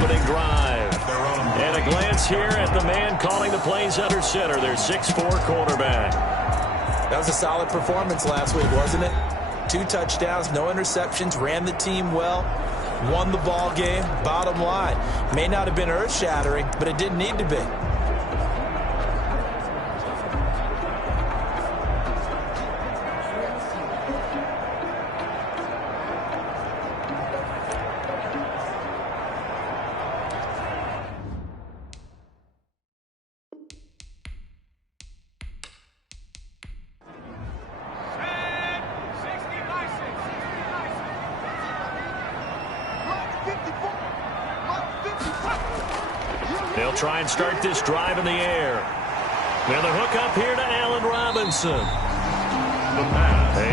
opening drive. And a glance here at the man calling the plays under center, their 6'4" quarterback. That was a solid performance last week, wasn't it? 2 touchdowns, no interceptions, ran the team well, won the ball game. Bottom line, may not have been earth-shattering, but it didn't need to be. They'll try and start this drive in the air. Now the hook up here to Allen Robinson.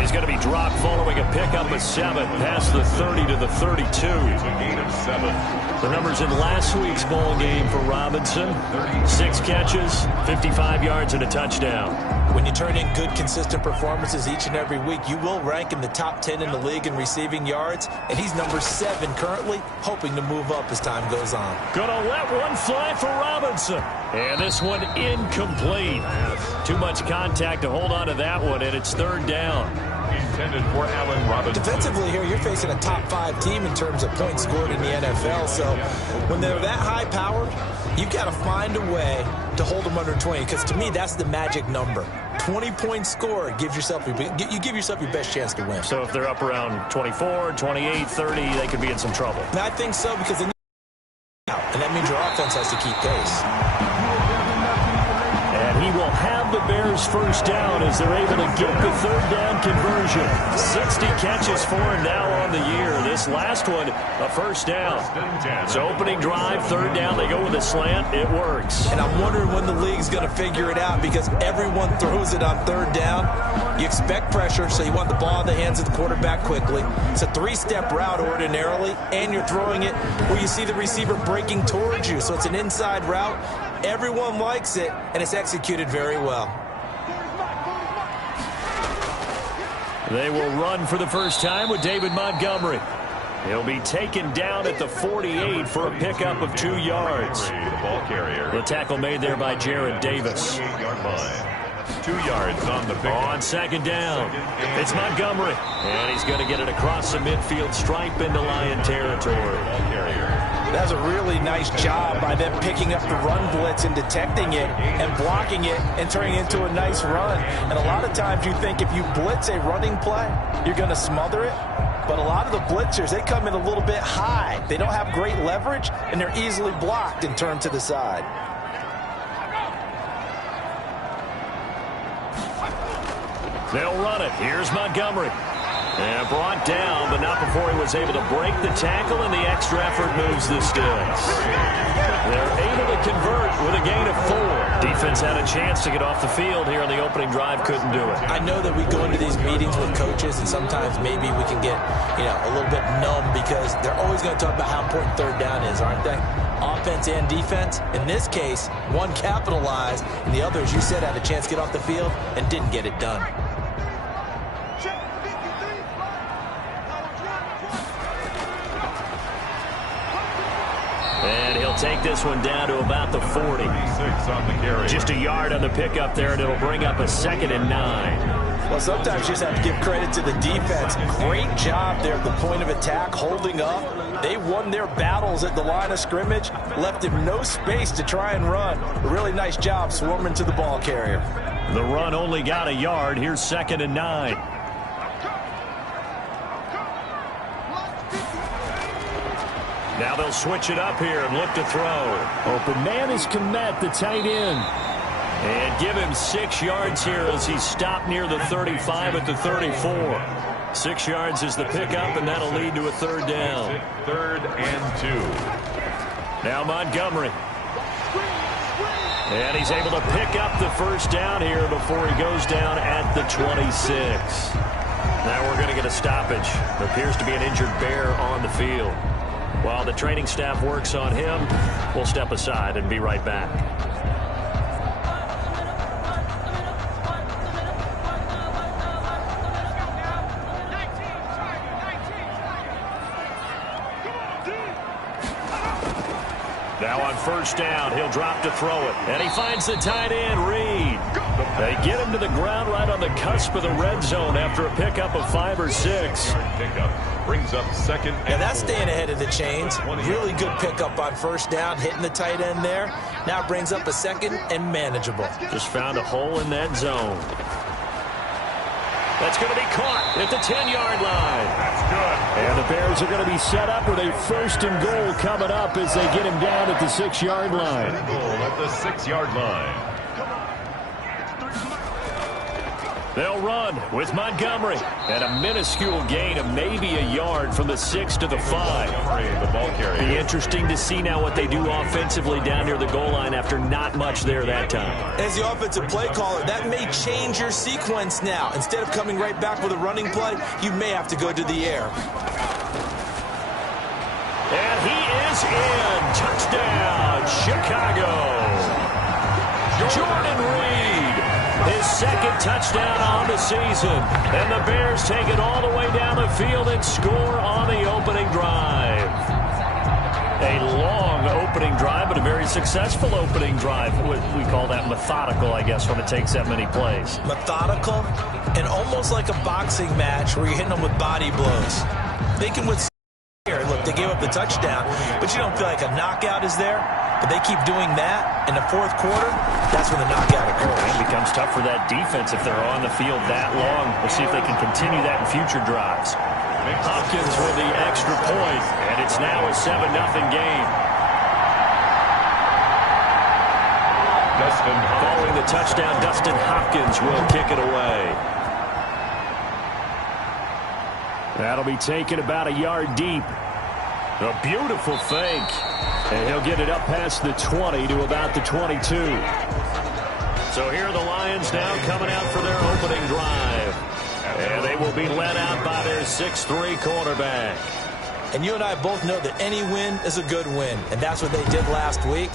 He's going to be dropped following a pickup of 7 past the 30 to the 32. He's a gain of 7. The numbers in last week's ball game for Robinson: 6 catches, 55 yards, and a touchdown. When you turn in good, consistent performances each and every week, you will rank in the top 10 in the league in receiving yards, and he's number 7 currently, hoping to move up as time goes on. Gonna let one fly for Robinson. And this one incomplete. Too much contact to hold on to that one, and it's 3rd down. Intended for Allen Robinson. Defensively here, you're facing a top 5 team in terms of points scored in the NFL, so when they're that high-powered, you've got to find a way to hold them under 20, because to me, that's the magic number. 20 points scored, you give yourself your best chance to win. So if they're up around 24, 28, 30, they could be in some trouble. And I think so, because they need out, and that means your offense has to keep pace. And he will have the Bears first down as they're able to get the 3rd down conversion. 60 catches for him now on the year. This last one, a first down. So opening drive, 3rd down, they go with a slant. It works. And I'm wondering when the league's going to figure it out, because everyone throws it on 3rd down. You expect pressure, so you want the ball in the hands of the quarterback quickly. It's a 3-step route ordinarily, and you're throwing it where you see the receiver breaking towards you. So it's an inside route. Everyone likes it, and it's executed very well. They will run for the first time with David Montgomery. He'll be taken down at the 48 for a pickup of 2 yards. The tackle made there by Jared Davis. 2 yards on the pick. On 2nd down, it's Montgomery. And he's going to get it across the midfield stripe into Lion territory. That's a really nice job by them picking up the run blitz and detecting it and blocking it and turning it into a nice run. And a lot of times you think if you blitz a running play, you're going to smother it. But a lot of the blitzers, they come in a little bit high. They don't have great leverage, and they're easily blocked and turned to the side. They'll run it. Here's Montgomery. And brought down, but not before he was able to break the tackle, and the extra effort moves the sticks. They're able to convert with a gain of 4. Defense had a chance to get off the field here on the opening drive, couldn't do it. I know that we go into these meetings with coaches, and sometimes maybe we can get, a little bit numb, because they're always going to talk about how important 3rd down is, aren't they? Offense and defense. In this case, one capitalized, and the other, as you said, had a chance to get off the field and didn't get it done. And he'll take this one down to about the 40. Just a yard on the pickup there, and it'll bring up a 2nd and 9. Well, sometimes you just have to give credit to the defense. Great job there at the point of attack, holding up. They won their battles at the line of scrimmage, left him no space to try and run. A really nice job swarming to the ball carrier. The run only got a yard. Here's 2nd and 9. Now they'll switch it up here and look to throw. Open man is Kmet, the tight end. And give him 6 yards here as he's stopped near the 35 at the 34. 6 yards is the pickup, and that'll lead to a 3rd down. 3rd and 2. Now Montgomery. And he's able to pick up the first down here before he goes down at the 26. Now we're going to get a stoppage. There appears to be an injured Bear on the field. While the training staff works on him, we'll step aside and be right back. Now on first down, he'll drop to throw it. And he finds the tight end, Reed. They get him to the ground right on the cusp of the red zone after a pickup of 5 or 6. Pickup brings up second. And that's staying ahead of the chains. Really good pickup on first down, hitting the tight end there. Now it brings up a second and manageable. Just found a hole in that zone. That's going to be caught at the 10-yard line. That's good. And the Bears are going to be set up with a 1st and goal coming up as they get him down at the 6-yard line. Goal at the 6-yard line. They'll run with Montgomery. And a minuscule gain of maybe a yard from the 6 to the 5. The ball carrier. Be interesting to see now what they do offensively down near the goal line after not much there that time. As the offensive play caller, that may change your sequence now. Instead of coming right back with a running play, you may have to go to the air. And he is in. Touchdown, Chicago. Jordan Reed, his 2nd touchdown on the season. And the Bears take it all the way down the field and score on the opening drive. A long opening drive, but a very successful opening drive. We call that methodical, I guess, when it takes that many plays. Methodical and almost like a boxing match where you're hitting them with body blows. They can withstand. Look, they gave up the touchdown, but you don't feel like a knockout is there. But they keep doing that in the 4th quarter. That's when the knockout occurs. It becomes tough for that defense if they're on the field that long. We'll see if they can continue that in future drives. Hopkins with the extra point, and it's now a 7-0 game. Following the touchdown, Dustin Hopkins will kick it away. That'll be taken about a yard deep. A beautiful fake. And he'll get it up past the 20 to about the 22. So here are the Lions now coming out for their opening drive. And they will be led out by their 6'3" quarterback. And you and I both know that any win is a good win. And that's what they did last week.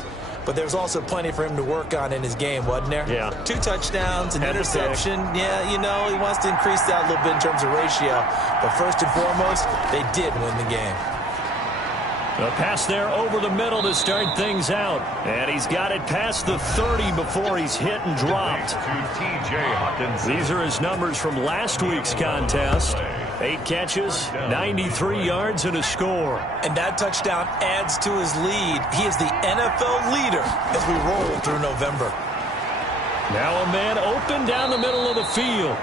But there's also plenty for him to work on in his game, wasn't there? Yeah. 2 touchdowns, an interception. Yeah, you know, he wants to increase that a little bit in terms of ratio. But first and foremost, they did win the game. A pass there over the middle to start things out. And he's got it past the 30 before he's hit and dropped. These are his numbers from last week's contest. 8 catches, 93 yards, and a score. And that touchdown adds to his lead. He is the NFL leader as we roll through November. Now a man open down the middle of the field.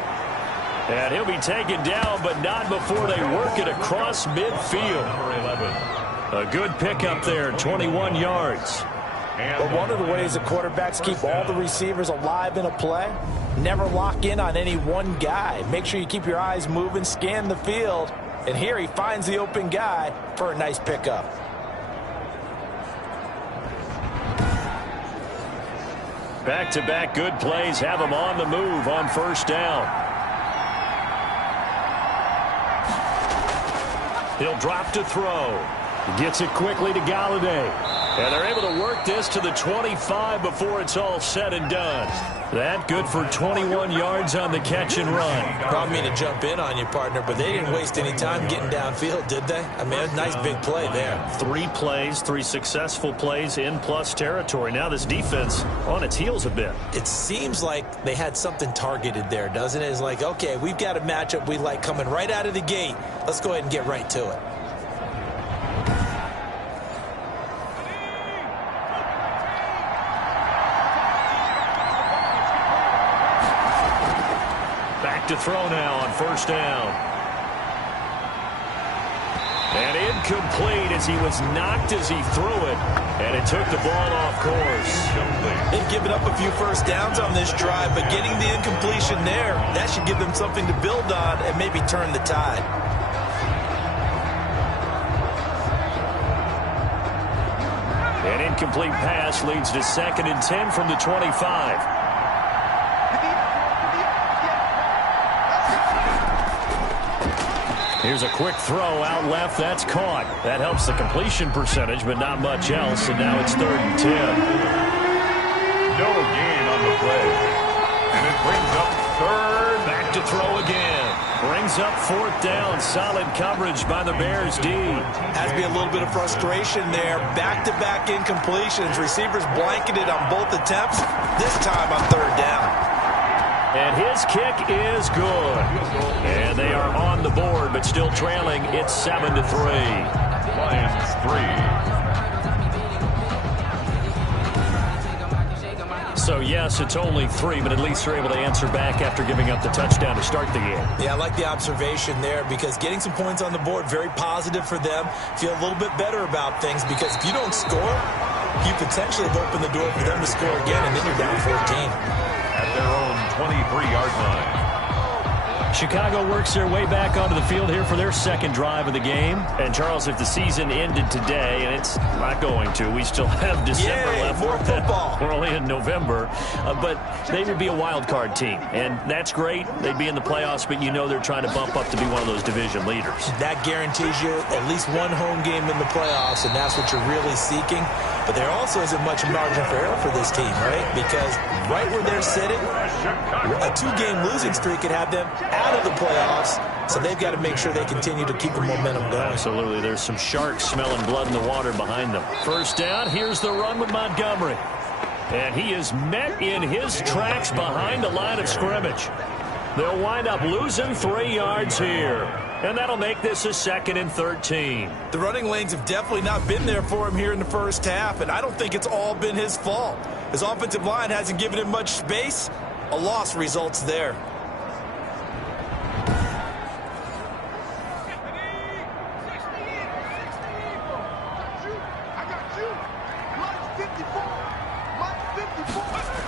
And he'll be taken down, but not before they work it across midfield. A good pickup there, 21 yards. But one of the ways the quarterbacks keep all the receivers alive in a play, never lock in on any one guy. Make sure you keep your eyes moving, scan the field. And here he finds the open guy for a nice pickup. Back-to-back good plays have him on the move on first down. He'll drop to throw. Gets it quickly to Galladay. And they're able to work this to the 25 before it's all said and done. That good for 21 yards on the catch and run. I don't mean to jump in on you, partner, but they didn't waste any time getting downfield, did they? I mean, a nice big play there. 3 plays, 3 successful plays in plus territory. Now this defense on its heels a bit. It seems like they had something targeted there, doesn't it? It's like, okay, we've got a matchup we like coming right out of the gate. Let's go ahead and get right to it. To throw now on first down. And incomplete as he was knocked as he threw it. And it took the ball off course. They've given up a few first downs on this drive, but getting the incompletion there, that should give them something to build on and maybe turn the tide. An incomplete pass leads to 2nd and 10 from the 25. Here's a quick throw out left. That's caught. That helps the completion percentage, but not much else. And now it's 3rd and 10. No gain on the play. And it brings up 3rd and look to throw again. Brings up 4th down. Solid coverage by the Bears D. Has to be a little bit of frustration there. Back-to-back incompletions. Receivers blanketed on both attempts. This time on 3rd down. And his kick is good. And they are on the board, but still trailing. It's 7-3. Lions 3. So, yes, it's only 3, but at least they're able to answer back after giving up the touchdown to start the game. Yeah, I like the observation there because getting some points on the board, very positive for them. Feel a little bit better about things because if you don't score, you potentially have opened the door for them to score again, and then you're down 14. At their own 23-yard line. Chicago works their way back onto the field here for their 2nd drive of the game. And, Charles, if the season ended today, and it's not going to, we still have December left. More football. We're only in November. But they would be a wild card team. And that's great. They'd be in the playoffs, but you know they're trying to bump up to be one of those division leaders. That guarantees you at least one home game in the playoffs, and that's what you're really seeking. But there also isn't much margin for error for this team, right? Because right where they're sitting, a 2-game losing streak could have them out of the playoffs, so they've got to make sure they continue to keep the momentum going. Absolutely. There's some sharks smelling blood in the water behind them. 1st down. Here's the run with Montgomery. And he is met in his tracks behind the line of scrimmage. They'll wind up losing 3 yards here. And that'll make this a 2nd and 13. The running lanes have definitely not been there for him here in the first half, and I don't think it's all been his fault. His offensive line hasn't given him much space. A loss results there.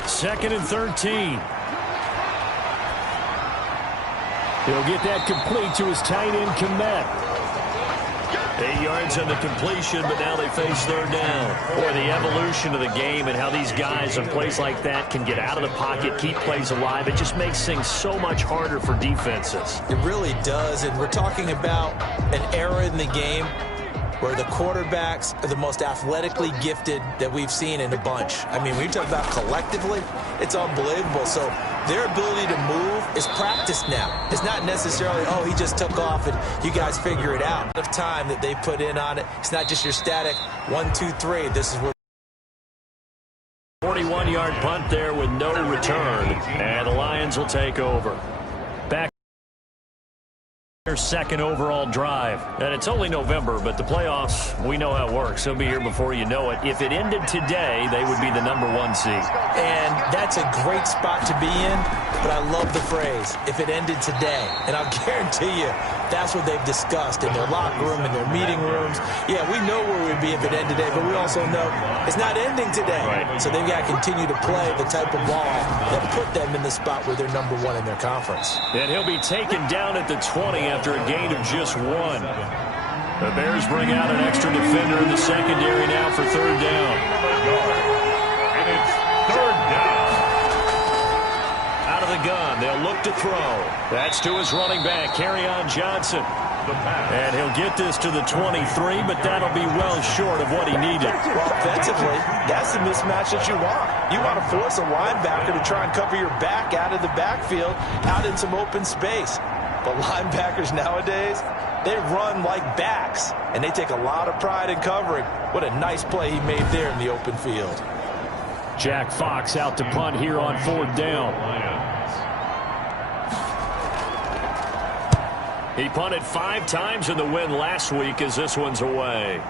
Second and 13. He'll get that complete to his tight end, Komet. 8 yards on the completion, but now they face 3rd down. Boy, the evolution of the game and how these guys in plays like that can get out of the pocket, keep plays alive, it just makes things so much harder for defenses. It really does, and we're talking about an era in the game where the quarterbacks are the most athletically gifted that we've seen in a bunch. I mean, when you talk about collectively, it's unbelievable. So their ability to move is practiced now. It's not necessarily, oh, he just took off and you guys figure it out. The time that they put in on it, it's not just your static 1, 2, 3. This is where 41-yard punt there with no return, and the Lions will take over. Back their 2nd overall drive. And it's only November, but the playoffs, we know how it works. They'll be here before you know it. If it ended today, they would be the #1 seed. And that's a great spot to be in, but I love the phrase, if it ended today. And I'll guarantee you, that's what they've discussed in their locker room, in their meeting rooms. Yeah, we know where we'd be if it ended today, but we also know it's not ending today. Right. So they've got to continue to play the type of ball that put them in the spot where they're #1 in their conference. And he'll be taken down at the 20 after a gain of just 1. The Bears bring out an extra defender in the secondary now for 3rd down. And it's 3rd down. Out of the gun, they'll look to throw. That's to his running back, Kerryon Johnson. And he'll get this to the 23, but that'll be well short of what he needed. Well, offensively, that's the mismatch that you want. You want to force a linebacker to try and cover your back out of the backfield, out in some open space. But linebackers nowadays, they run like backs, and they take a lot of pride in covering. What a nice play he made there in the open field. Jack Fox out to punt here on 4th down. He punted 5 times in the win last week as this one's away.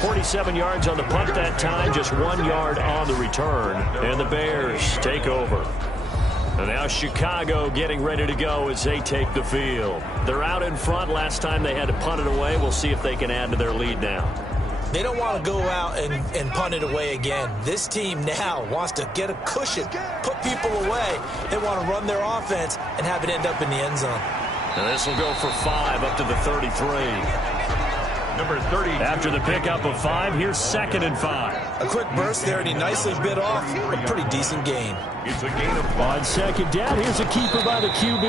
47 yards on the punt that time, just 1 yard on the return. And the Bears take over. And now Chicago getting ready to go as they take the field. They're out in front. Last time they had to punt it away. We'll see if they can add to their lead now. They don't want to go out and punt it away again. This team now wants to get a cushion, put people away. They want to run their offense and have it end up in the end zone. And this will go for 5 up to the 33. Number 30. After the pickup of 5, here's 2nd and 5. A quick burst there, and he nicely bit off a pretty decent gain. It's a gain of 5. On 2nd down, here's a keeper by the QB.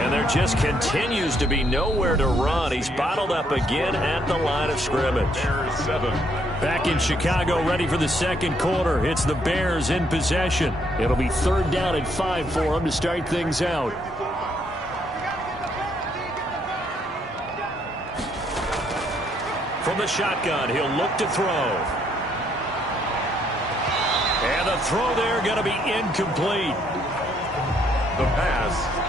And they're just continues to be nowhere to run. He's bottled up again at the line of scrimmage. Bears 7. Back in Chicago, ready for the second quarter. It's the Bears in possession. It'll be 3rd down and 5 for them to start things out. From the shotgun, he'll look to throw. And the throw there going to be incomplete. The pass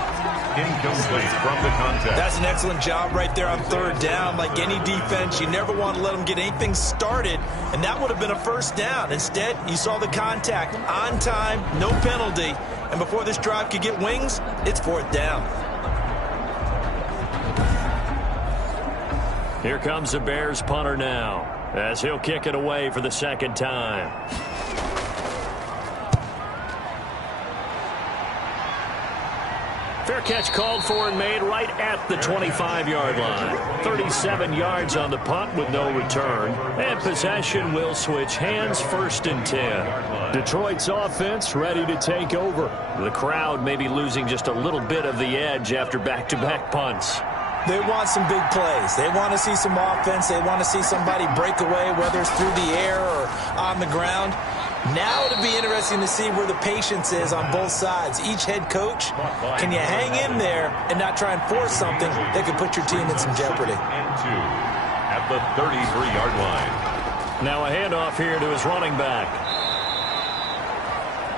incomplete from the contact. That's an excellent job right there on 3rd down. Like any defense, you never want to let them get anything started, and that would have been a 1st down. Instead, you saw the contact on time, no penalty, and before this drive could get wings, it's 4th down. Here comes the Bears punter now, as he'll kick it away for the 2nd time. Fair catch called for and made right at the 25-yard line. 37 yards on the punt with no return. And possession will switch hands, 1st and 10. Detroit's offense ready to take over. The crowd may be losing just a little bit of the edge after back-to-back punts. They want some big plays. They want to see some offense. They want to see somebody break away, whether it's through the air or on the ground. Now it'll be interesting to see where the patience is on both sides. Each head coach, can you hang in there and not try and force something that could put your team in some jeopardy? And 2 at the 33-yard line. Now a handoff here to his running back.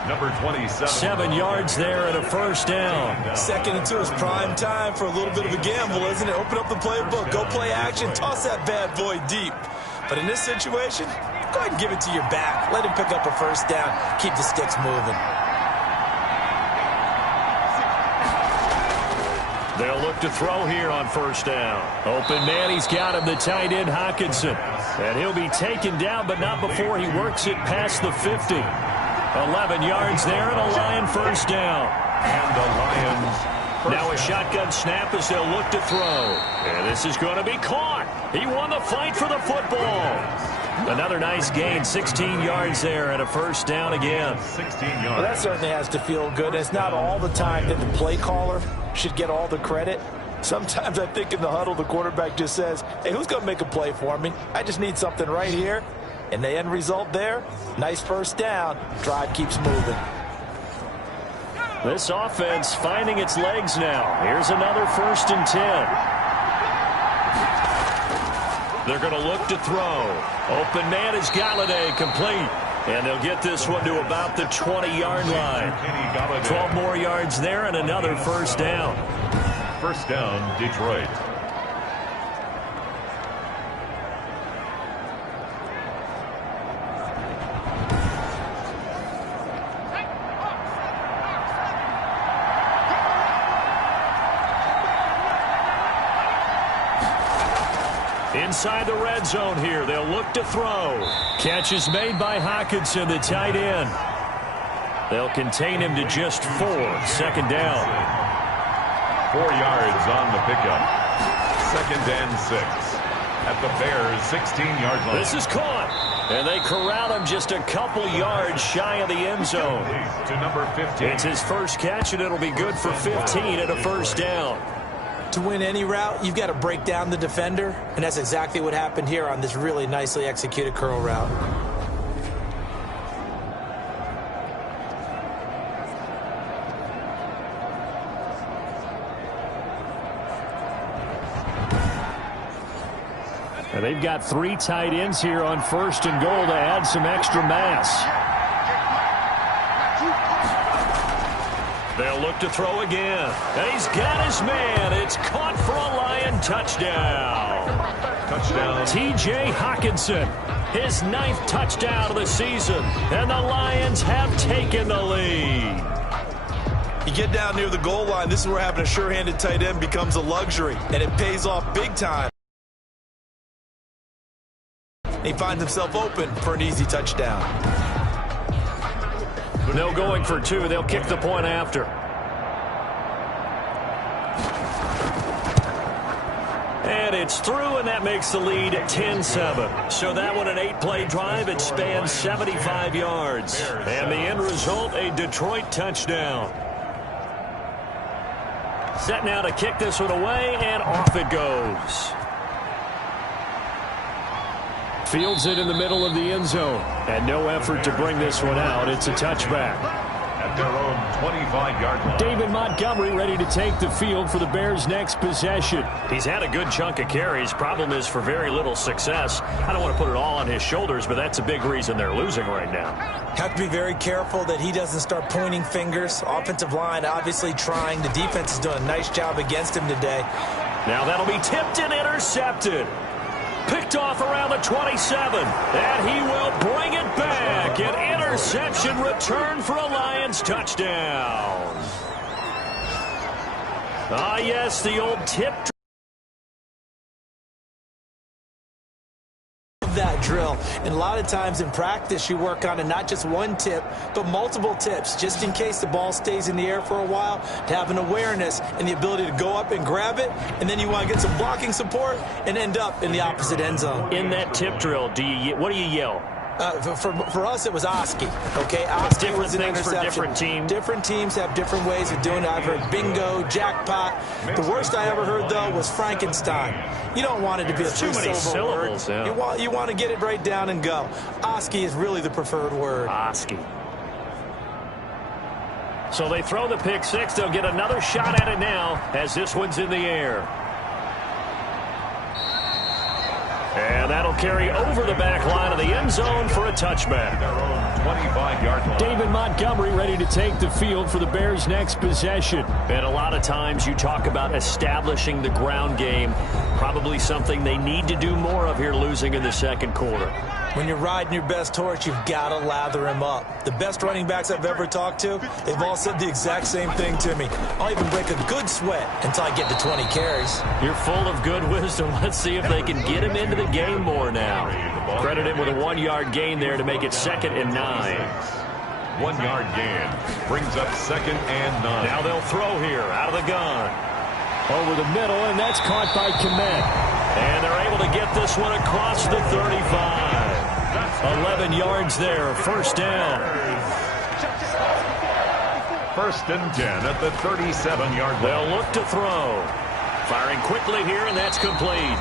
Number 27. 7 yards there and a 1st down. 2nd and 2 is prime time for a little bit of a gamble, isn't it? Open up the playbook, go play action, toss that bad boy deep. But in this situation, go ahead and give it to your back. Let him pick up a 1st down. Keep the sticks moving. They'll look to throw here on 1st down. Open man, he's got him, the tight end Hockenson. And he'll be taken down, but not before he works it past the 50. 11 yards there and a Lion 1st down. And the Lions. Now a shotgun snap as they'll look to throw. And this is going to be caught. He won the fight for the football. Another nice gain, 16 yards there and a 1st down again. 16 yards. Well, that certainly has to feel good. It's not all the time that the play caller should get all the credit. Sometimes I think in the huddle, the quarterback just says, hey, who's going to make a play for me? I just need something right here. And the end result there, nice 1st down. Drive keeps moving. This offense finding its legs now. Here's another 1st and 10. They're going to look to throw. Open man is Galladay, complete. And they'll get this one to about the 20-yard line. 12 more yards there and another 1st down. 1st down, Detroit. Inside the red zone here, they'll look to throw. Catch is made by Hockenson, the tight end. They'll contain him to just 4. 2nd down. 4 yards on the pickup. 2nd and 6 at the Bears' 16-yard line. This is caught. And they corral him just a couple yards shy of the end zone. To number 15. It's his 1st catch, and it'll be good for 15 and a 1st down. To win any route, you've got to break down the defender, and that's exactly what happened here on this really nicely executed curl route. And they've got 3 tight ends here on 1st and goal to add some extra mass. They'll look to throw again. And he's got his man. It's caught for a Lion touchdown. Touchdown. T.J. Hockenson, his 9th touchdown of the season. And the Lions have taken the lead. You get down near the goal line, this is where having a sure-handed tight end becomes a luxury, and it pays off big time. He finds himself open for an easy touchdown. No going for 2. They'll kick the point after. And it's through, and that makes the lead 10-7. So that one an 8-play drive. It spans 75 yards. And the end result, a Detroit touchdown. Set now to kick this one away, and off it goes. Fields it in the middle of the end zone. And no effort to bring this one out. It's a touchback. At their own 25-yard line. David Montgomery ready to take the field for the Bears' next possession. He's had a good chunk of carries. Problem is for very little success. I don't want to put it all on his shoulders, but that's a big reason they're losing right now. Have to be very careful that he doesn't start pointing fingers. Offensive line obviously trying. The defense is doing a nice job against him today. Now that'll be tipped and intercepted. Picked off around the 27, and he will bring it back. An interception return for a Lions touchdown. Ah, yes, the old tip. That drill, and a lot of times in practice you work on it, not just one tip but multiple tips, just in case the ball stays in the air for a while, to have an awareness and the ability to go up and grab it, and then you want to get some blocking support and end up in the opposite end zone. In that tip drill, what do you yell? For us, it was Oski. Okay, Oski different was an things interception. for different teams. Different teams have different ways of doing it. I've heard bingo, jackpot. The worst I ever heard, though, was Frankenstein. You don't want it to be a too many syllables. word. Yeah. You want to get it right down and go. Oski is really the preferred word. Oski. So they throw the pick six. They'll get another shot at it now as this one's in the air. And that'll carry over the back line of the end zone for a touchback. Their own 25-yard line. David Montgomery ready to take the field for the Bears' next possession. And a lot of times you talk about establishing the ground game. Probably something they need to do more of here, losing in the second quarter. When you're riding your best horse, you've got to lather him up. The best running backs I've ever talked to, they've all said the exact same thing to me. I'll even break a good sweat until I get to 20 carries. You're full of good wisdom. Let's see if they can get him into the game more now. Credit him with a 1-yard gain there to make it 2nd and 9. 1-yard gain brings up 2nd and 9. Now they'll throw here out of the gun. Over the middle, and that's caught by Komet. And they're able to get this one across the 35. 11 yards there, first down. 1st and 10 at the 37-yard line. They'll look to throw. Firing quickly here, and that's complete.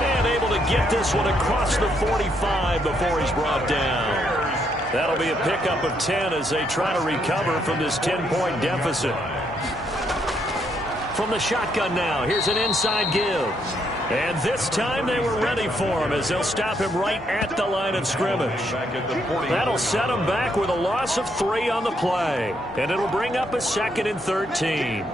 And able to get this one across the 45 before he's brought down. That'll be a pickup of 10 as they try to recover from this 10-point deficit. From the shotgun now, here's an inside give. And this time they were ready for him as they'll stop him right at the line of scrimmage. That'll set him back with a loss of 3 on the play. And it'll bring up a 2nd and 13.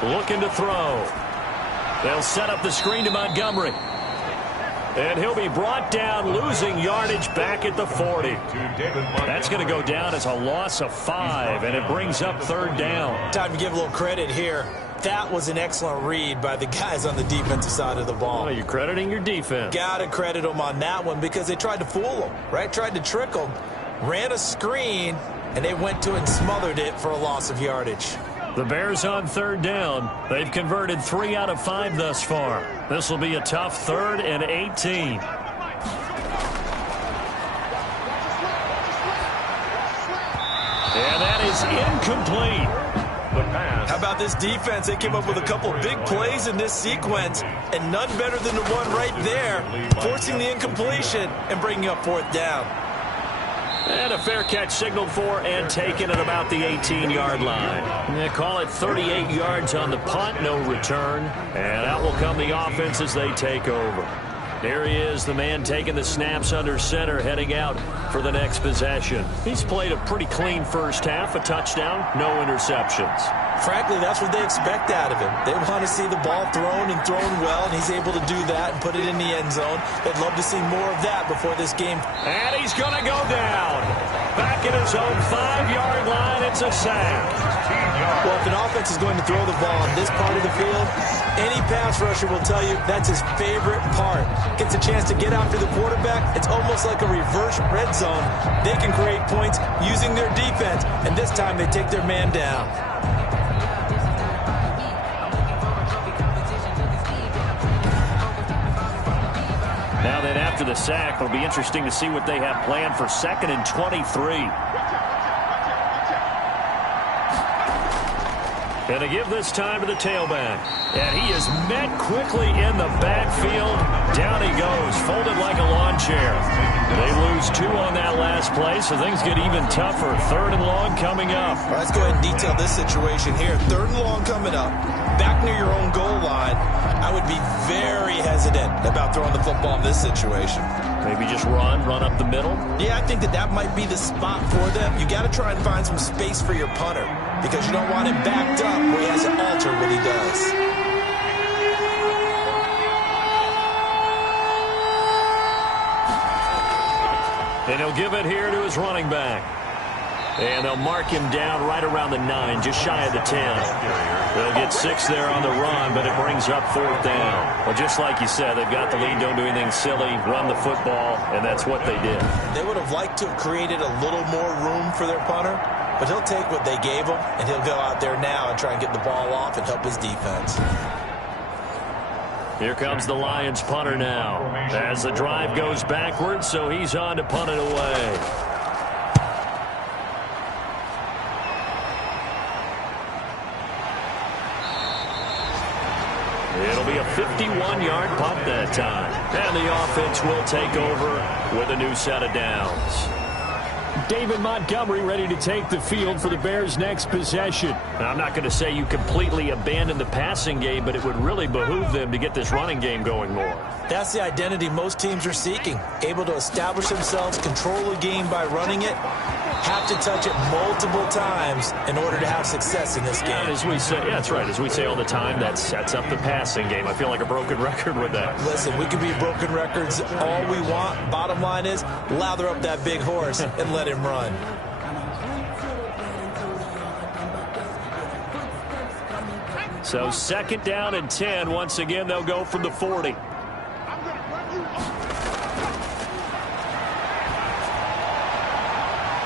Looking to throw. They'll set up the screen to Montgomery. And he'll be brought down, losing yardage back at the 40. That's going to go down as a loss of 5, and it brings up 3rd down. Time to give a little credit here. That was an excellent read by the guys on the defensive side of the ball. Well, you're crediting your defense. Got to credit them on that one because they tried to fool them, right? Tried to trick them, ran a screen, and they went to it and smothered it for a loss of yardage. The Bears on 3rd down. They've converted 3 out of 5 thus far. This will be a tough 3rd and 18. And that is incomplete. The pass. How about this defense? They came up with a couple big plays in this sequence, and none better than the one right there, forcing the incompletion and bringing up 4th down. And a fair catch signaled for and taken at about the 18-yard line. They call it 38 yards on the punt, no return. And out will come the offense as they take over. There he is, the man taking the snaps under center, heading out for the next possession. He's played a pretty clean first half, a touchdown, no interceptions. Frankly, that's what they expect out of him. They want to see the ball thrown and thrown well, and he's able to do that and put it in the end zone. They'd love to see more of that before this game. And he's going to go down. Back at his own 5-yard line, it's a sack. Well, if an offense is going to throw the ball on this part of the field, any pass rusher will tell you that's his favorite part. Gets a chance to get after the quarterback. It's almost like a reverse red zone. They can create points using their defense, and this time they take their man down. Now then, after the sack, it'll be interesting to see what they have planned for 2nd and 23. And to give this time to the tailback. And he is met quickly in the backfield. Down he goes, folded like a lawn chair. They lose 2 on that last play, so things get even tougher. 3rd and long coming up. All right, let's go ahead and detail this situation here. 3rd and long coming up. Back near your own goal line. I would be very hesitant about throwing the football in this situation. Maybe just run up the middle? Yeah, I think that might be the spot for them. You got to try and find some space for your punter because you don't want him backed up where he has to alter what he does. And he'll give it here to his running back. And they'll mark him down right around the 9, just shy of the 10. They'll get 6 there on the run, but it brings up 4th down. Well, just like you said, they've got the lead, don't do anything silly, run the football, and that's what they did. They would have liked to have created a little more room for their punter, but he'll take what they gave him, and he'll go out there now and try and get the ball off and help his defense. Here comes the Lions punter now. As the drive goes backwards, so he's on to punt it away. It'll be a 51-yard punt that time. And the offense will take over with a new set of downs. David Montgomery ready to take the field for the Bears' next possession. Now, I'm not going to say you completely abandon the passing game, but it would really behoove them to get this running game going more. That's the identity most teams are seeking. Able to establish themselves, control the game by running it, have to touch it multiple times in order to have success in this game. And as we say, yeah, that's right. As we say all the time, that sets up the passing game. I feel like a broken record with that. Listen, we can be broken records all we want. Bottom line is, lather up that big horse and let him run. So 2nd down and 10. Once again, they'll go from the 40.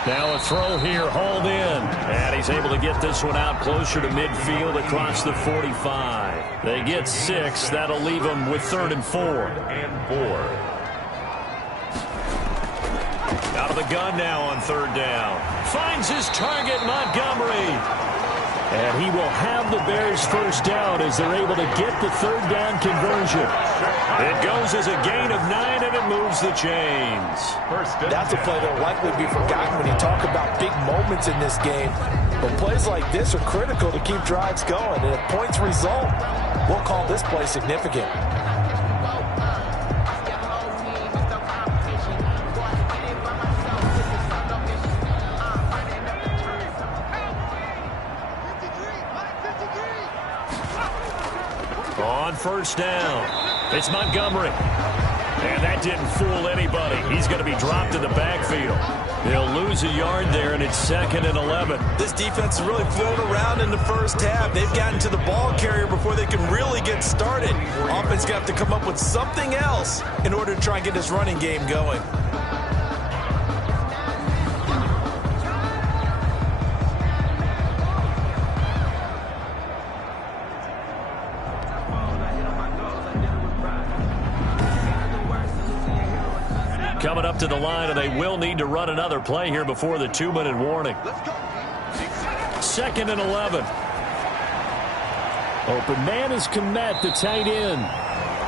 Now a throw here, hauled in. And he's able to get this one out closer to midfield across the 45. They get 6. That'll leave them with 3rd and 4. Out of the gun now on 3rd down. Finds his target, Montgomery. And he will have the Bears' first down as they're able to get the 3rd down conversion. It goes as a gain of 9, and it moves the chains. That's a play that will likely be forgotten when you talk about big moments in this game. But plays like this are critical to keep drives going. And if points result, we'll call this play significant. On 1st down, it's Montgomery. And that didn't fool anybody. He's going to be dropped in the backfield. He'll lose a yard there, and it's 2nd and 11. This defense is really flown around in the first half. They've gotten to the ball carrier before they can really get started. Offense got to come up with something else in order to try and get this running game going. Coming up to the line, and they will need to run another play here before the 2-minute warning. 2nd and 11. Open man is Komet, the tight end.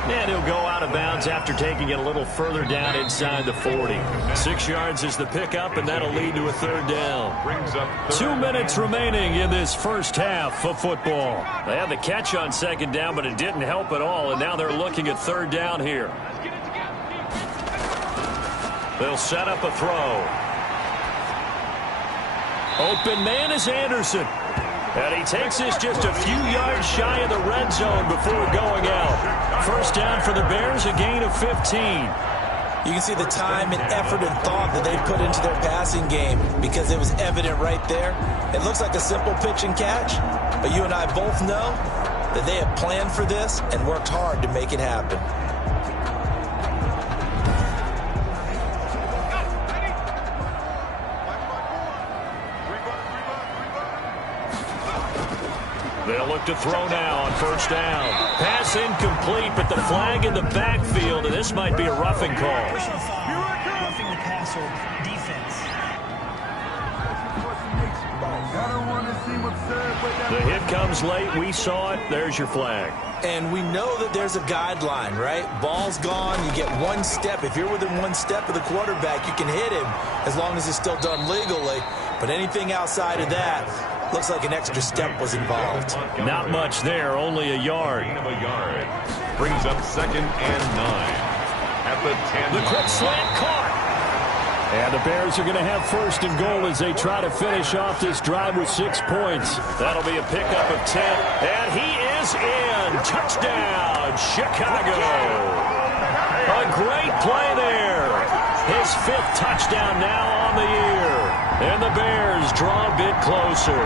And he'll go out of bounds after taking it a little further down inside the 40. 6 yards is the pickup, and that'll lead to a 3rd down. 2 minutes remaining in this first half of football. They had the catch on 2nd down, but it didn't help at all, and now they're looking at 3rd down here. They'll set up a throw. Open man is Anderson. And he takes this just a few yards shy of the red zone before going out. First down for the Bears, a gain of 15. You can see the time and effort and thought that they put into their passing game because it was evident right there. It looks like a simple pitch and catch, but you and I both know that they have planned for this and worked hard to make it happen. They'll look to throw now on first down. Pass incomplete, but the flag in the backfield, and this might be a roughing call. Personal foul, roughing the passer defense. The hit comes late. We saw it. There's your flag. And we know that there's a guideline, right? Ball's gone. You get one step. If you're within one step of the quarterback, you can hit him as long as it's still done legally. But anything outside of that, looks like an extra step was involved. Not much there, only a yard. Brings up 2nd and 9 at the 10. The quick slant caught. And the Bears are going to have 1st and goal as they try to finish off this drive with 6 points. That'll be a pickup of 10. And he is in. Touchdown, Chicago. A great play there. His 5th touchdown now on the year. And the Bears draw a bit closer.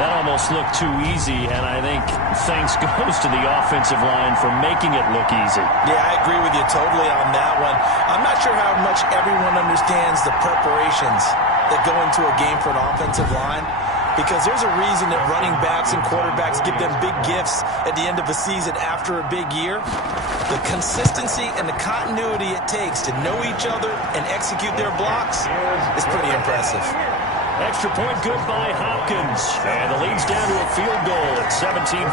That almost looked too easy, and I think thanks goes to the offensive line for making it look easy. Yeah, I agree with you totally on that one. I'm not sure how much everyone understands the preparations that go into a game for an offensive line, because there's a reason that running backs and quarterbacks give them big gifts at the end of a season after a big year. The consistency and the continuity it takes to know each other and execute their blocks is pretty impressive. Extra point good by Hopkins. And the lead's down to a field goal at 17-14.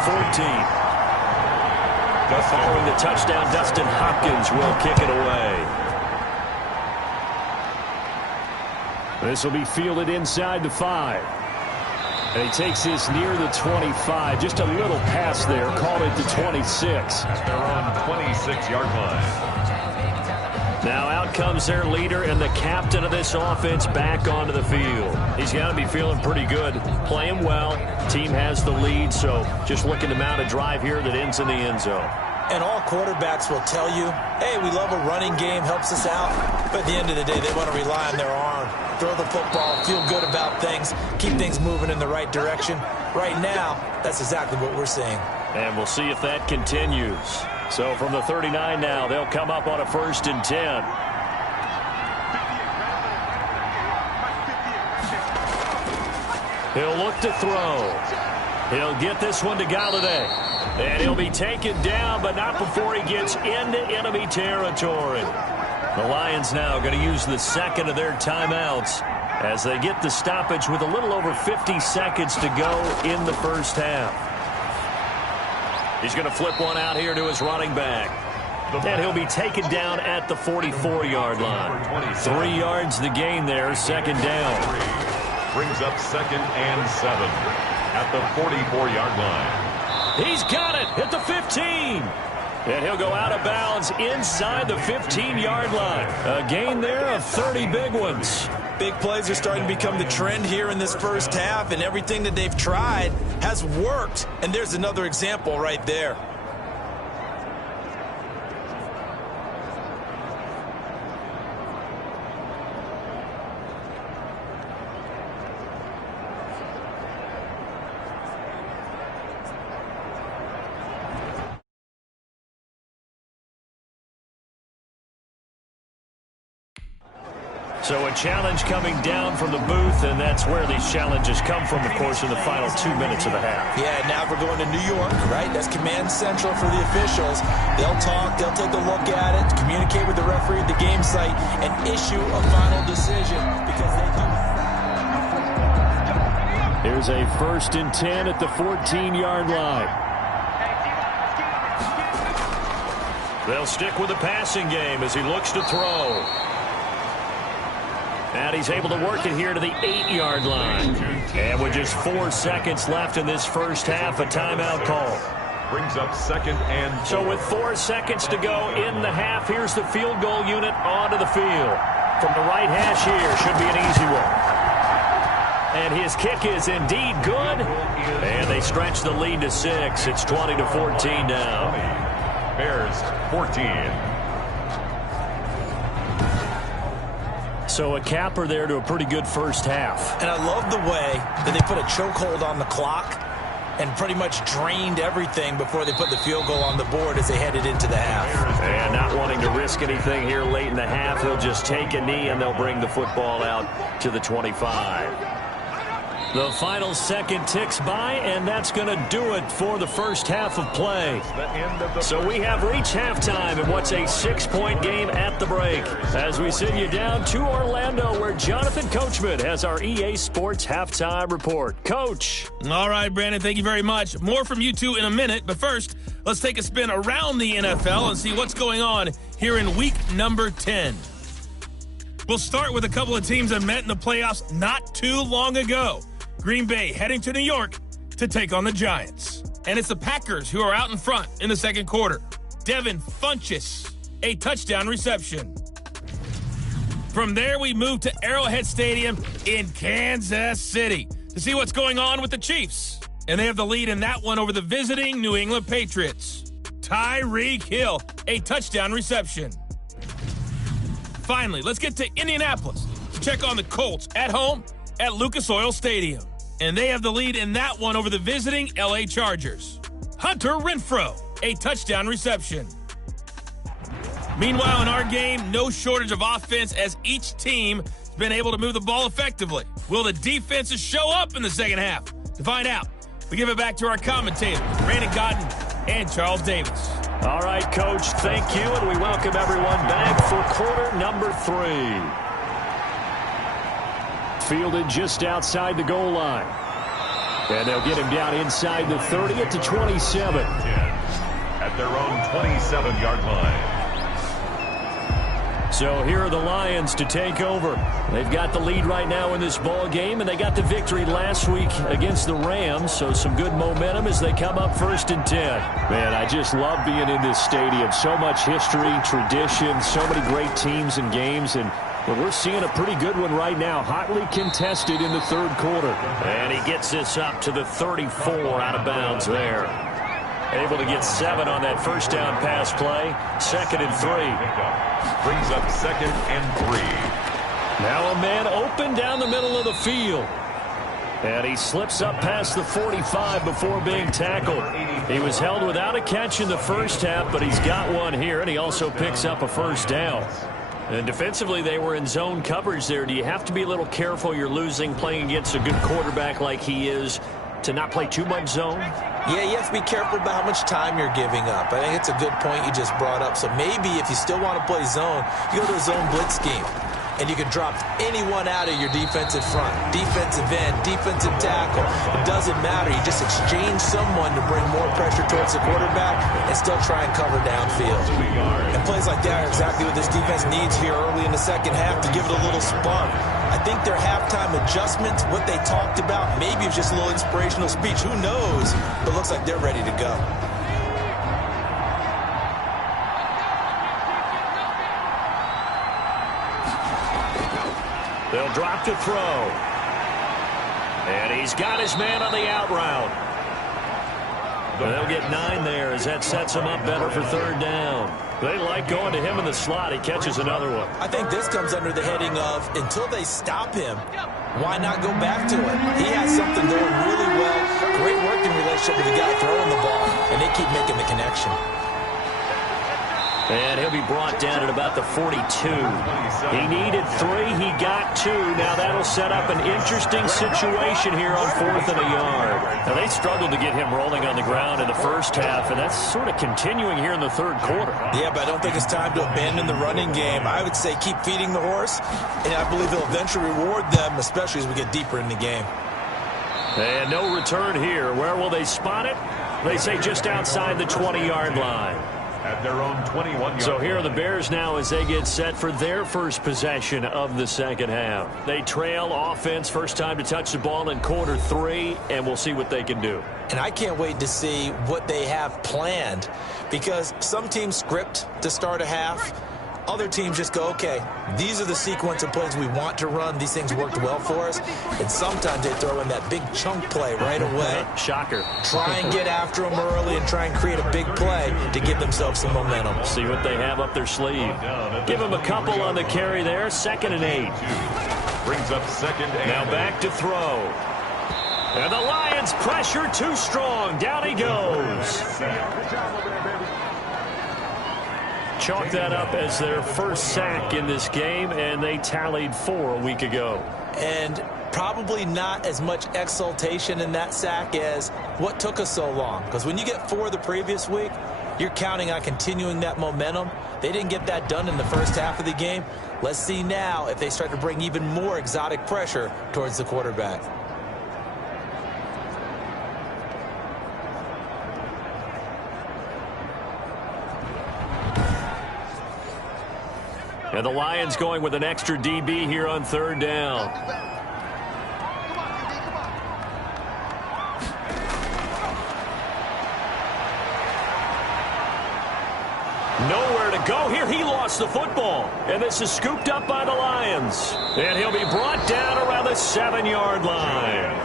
Following the touchdown, Dustin Hopkins will kick it away. This will be fielded inside the 5. And he takes this near the 25. Just a little pass there. Called it to 26. They're on 26-yard line. Now out comes their leader and the captain of this offense back onto the field. He's got to be feeling pretty good. Playing well. Team has the lead, so just looking to mount a drive here that ends in the end zone. And all quarterbacks will tell you, hey, we love a running game, helps us out. But at the end of the day, they want to rely on their arm. Throw the football, feel good about things, keep things moving in the right direction. Right now, that's exactly what we're seeing. And we'll see if that continues. So from the 39 now, they'll come up on a 1st and 10. He'll look to throw. He'll get this one to Galladay. And he'll be taken down, but not before he gets into enemy territory. The Lions now going to use the 2nd of their timeouts as they get the stoppage with a little over 50 seconds to go in the first half. He's going to flip one out here to his running back. And he'll be taken down at the 44-yard line. 3 yards the gain there, 2nd down. Brings up 2nd and 7 at the 44-yard line. He's got it at the 15. And he'll go out of bounds inside the 15-yard line. A gain there of 30 big ones. Big plays are starting to become the trend here in this first half, and everything that they've tried has worked. And there's another example right there. So a challenge coming down from the booth, and that's where these challenges come from, of course, in the final 2 minutes of the half. Yeah, now we're going to New York, right? That's command central for the officials. They'll talk, they'll take a look at it, communicate with the referee at the game site, and issue a final decision because they do. Here's a 1st and 10 at the 14-yard line. They'll stick with the passing game as he looks to throw. And he's able to work it here to the 8-yard line. And with just 4 seconds left in this first half, a timeout call. Brings up 2nd and 4. So with 4 seconds to go in the half, here's the field goal unit onto the field. From the right hash here, should be an easy one. And his kick is indeed good. And they stretch the lead to 6. It's 20-14 now. Bears 14. So a capper there to a pretty good first half. And I love the way that they put a chokehold on the clock and pretty much drained everything before they put the field goal on the board as they headed into the half. And not wanting to risk anything here late in the half, he'll just take a knee and they'll bring the football out to the 25. The final second ticks by, and that's going to do it for the first half of play. So we have reached halftime in what's a 6-point game at the break. As we send you down to Orlando, where Jonathan Coachman has our EA Sports Halftime Report. Coach. All right, Brandon, thank you very much. More from you two in a minute, but first, let's take a spin around the NFL and see what's going on here in week number 10. We'll start with a couple of teams that met in the playoffs not too long ago. Green Bay heading to New York to take on the Giants. And it's the Packers who are out in front in the second quarter. Devin Funchess, a touchdown reception. From there, we move to Arrowhead Stadium in Kansas City to see what's going on with the Chiefs. And they have the lead in that one over the visiting New England Patriots. Tyreek Hill, a touchdown reception. Finally, let's get to Indianapolis to check on the Colts at home at Lucas Oil Stadium. And they have the lead in that one over the visiting LA Chargers. Hunter Renfrow, a touchdown reception. Meanwhile, in our game, no shortage of offense as each team has been able to move the ball effectively. Will the defenses show up in the second half? To find out, we give it back to our commentators, Brandon Godden and Charles Davis. All right, Coach, thank you, and we welcome everyone back for quarter number 3. Fielded just outside the goal line. And they'll get him down inside the 30 at the 27. At their own 27-yard line. So here are the Lions to take over. They've got the lead right now in this ball game, and they got the victory last week against the Rams, so some good momentum as they come up 1st and 10. Man, I just love being in this stadium. So much history, tradition, so many great teams and games, and but we're seeing a pretty good one right now, hotly contested in the third quarter. And he gets this up to the 34 out of bounds there. Able to get 7 on that first down pass play. 2nd and 3. Brings up 2nd and 3. Now a man open down the middle of the field. And he slips up past the 45 before being tackled. He was held without a catch in the first half, but he's got one here, and he also picks up a first down. And defensively, they were in zone coverage there. Do you have to be a little careful? You're losing, playing against a good quarterback like he is, to not play too much zone? Yeah, you have to be careful about how much time you're giving up. I think it's a good point you just brought up. So maybe if you still want to play zone, you go to a zone blitz scheme. And you can drop anyone out of your defensive front, defensive end, defensive tackle. It doesn't matter. You just exchange someone to bring more pressure towards the quarterback and still try and cover downfield. And plays like that are exactly what this defense needs here early in the second half to give it a little spark. I think their halftime adjustments, what they talked about, maybe it's just a little inspirational speech. Who knows? But it looks like they're ready to go. They'll drop to throw. And he's got his man on the out route. They'll get 9 there as that sets him up better for 3rd down. They like going to him in the slot. He catches another one. I think this comes under the heading of, until they stop him, why not go back to it? He has something going really well. Great working relationship with the guy throwing the ball, and they keep making the connection. And he'll be brought down at about the 42. He needed 3. He got 2. Now that'll set up an interesting situation here on 4th and a yard. Now they struggled to get him rolling on the ground in the first half, and that's sort of continuing here in the third quarter. Yeah, but I don't think it's time to abandon the running game. I would say keep feeding the horse, and I believe he'll eventually reward them, especially as we get deeper in the game. And no return here. Where will they spot it? They say just outside the 20-yard line. At their own 21-yard So here are the Bears now as they get set for their first possession of the second half. They trail offense, first time to touch the ball in quarter 3, and we'll see what they can do. And I can't wait to see what they have planned, because some teams script to start a half. Other teams just go, okay, these are the sequence of plays we want to run. These things worked well for us. And sometimes they throw in that big chunk play right away. Shocker. Try and get after them early and try and create a big play to give themselves some momentum. See what they have up their sleeve. Give them a couple on the carry there. 2nd and 8. Brings up 2nd and Now back to throw. And the Lions pressure too strong. Down he goes. Chalk that up as their first sack in this game, and they tallied 4 a week ago. And probably not as much exultation in that sack as what took us so long. Because when you get 4 the previous week, you're counting on continuing that momentum. They didn't get that done in the first half of the game. Let's see now if they start to bring even more exotic pressure towards the quarterback. And the Lions going with an extra DB here on 3rd down. Nowhere to go here. He lost the football. And this is scooped up by the Lions. And he'll be brought down around the 7-yard line.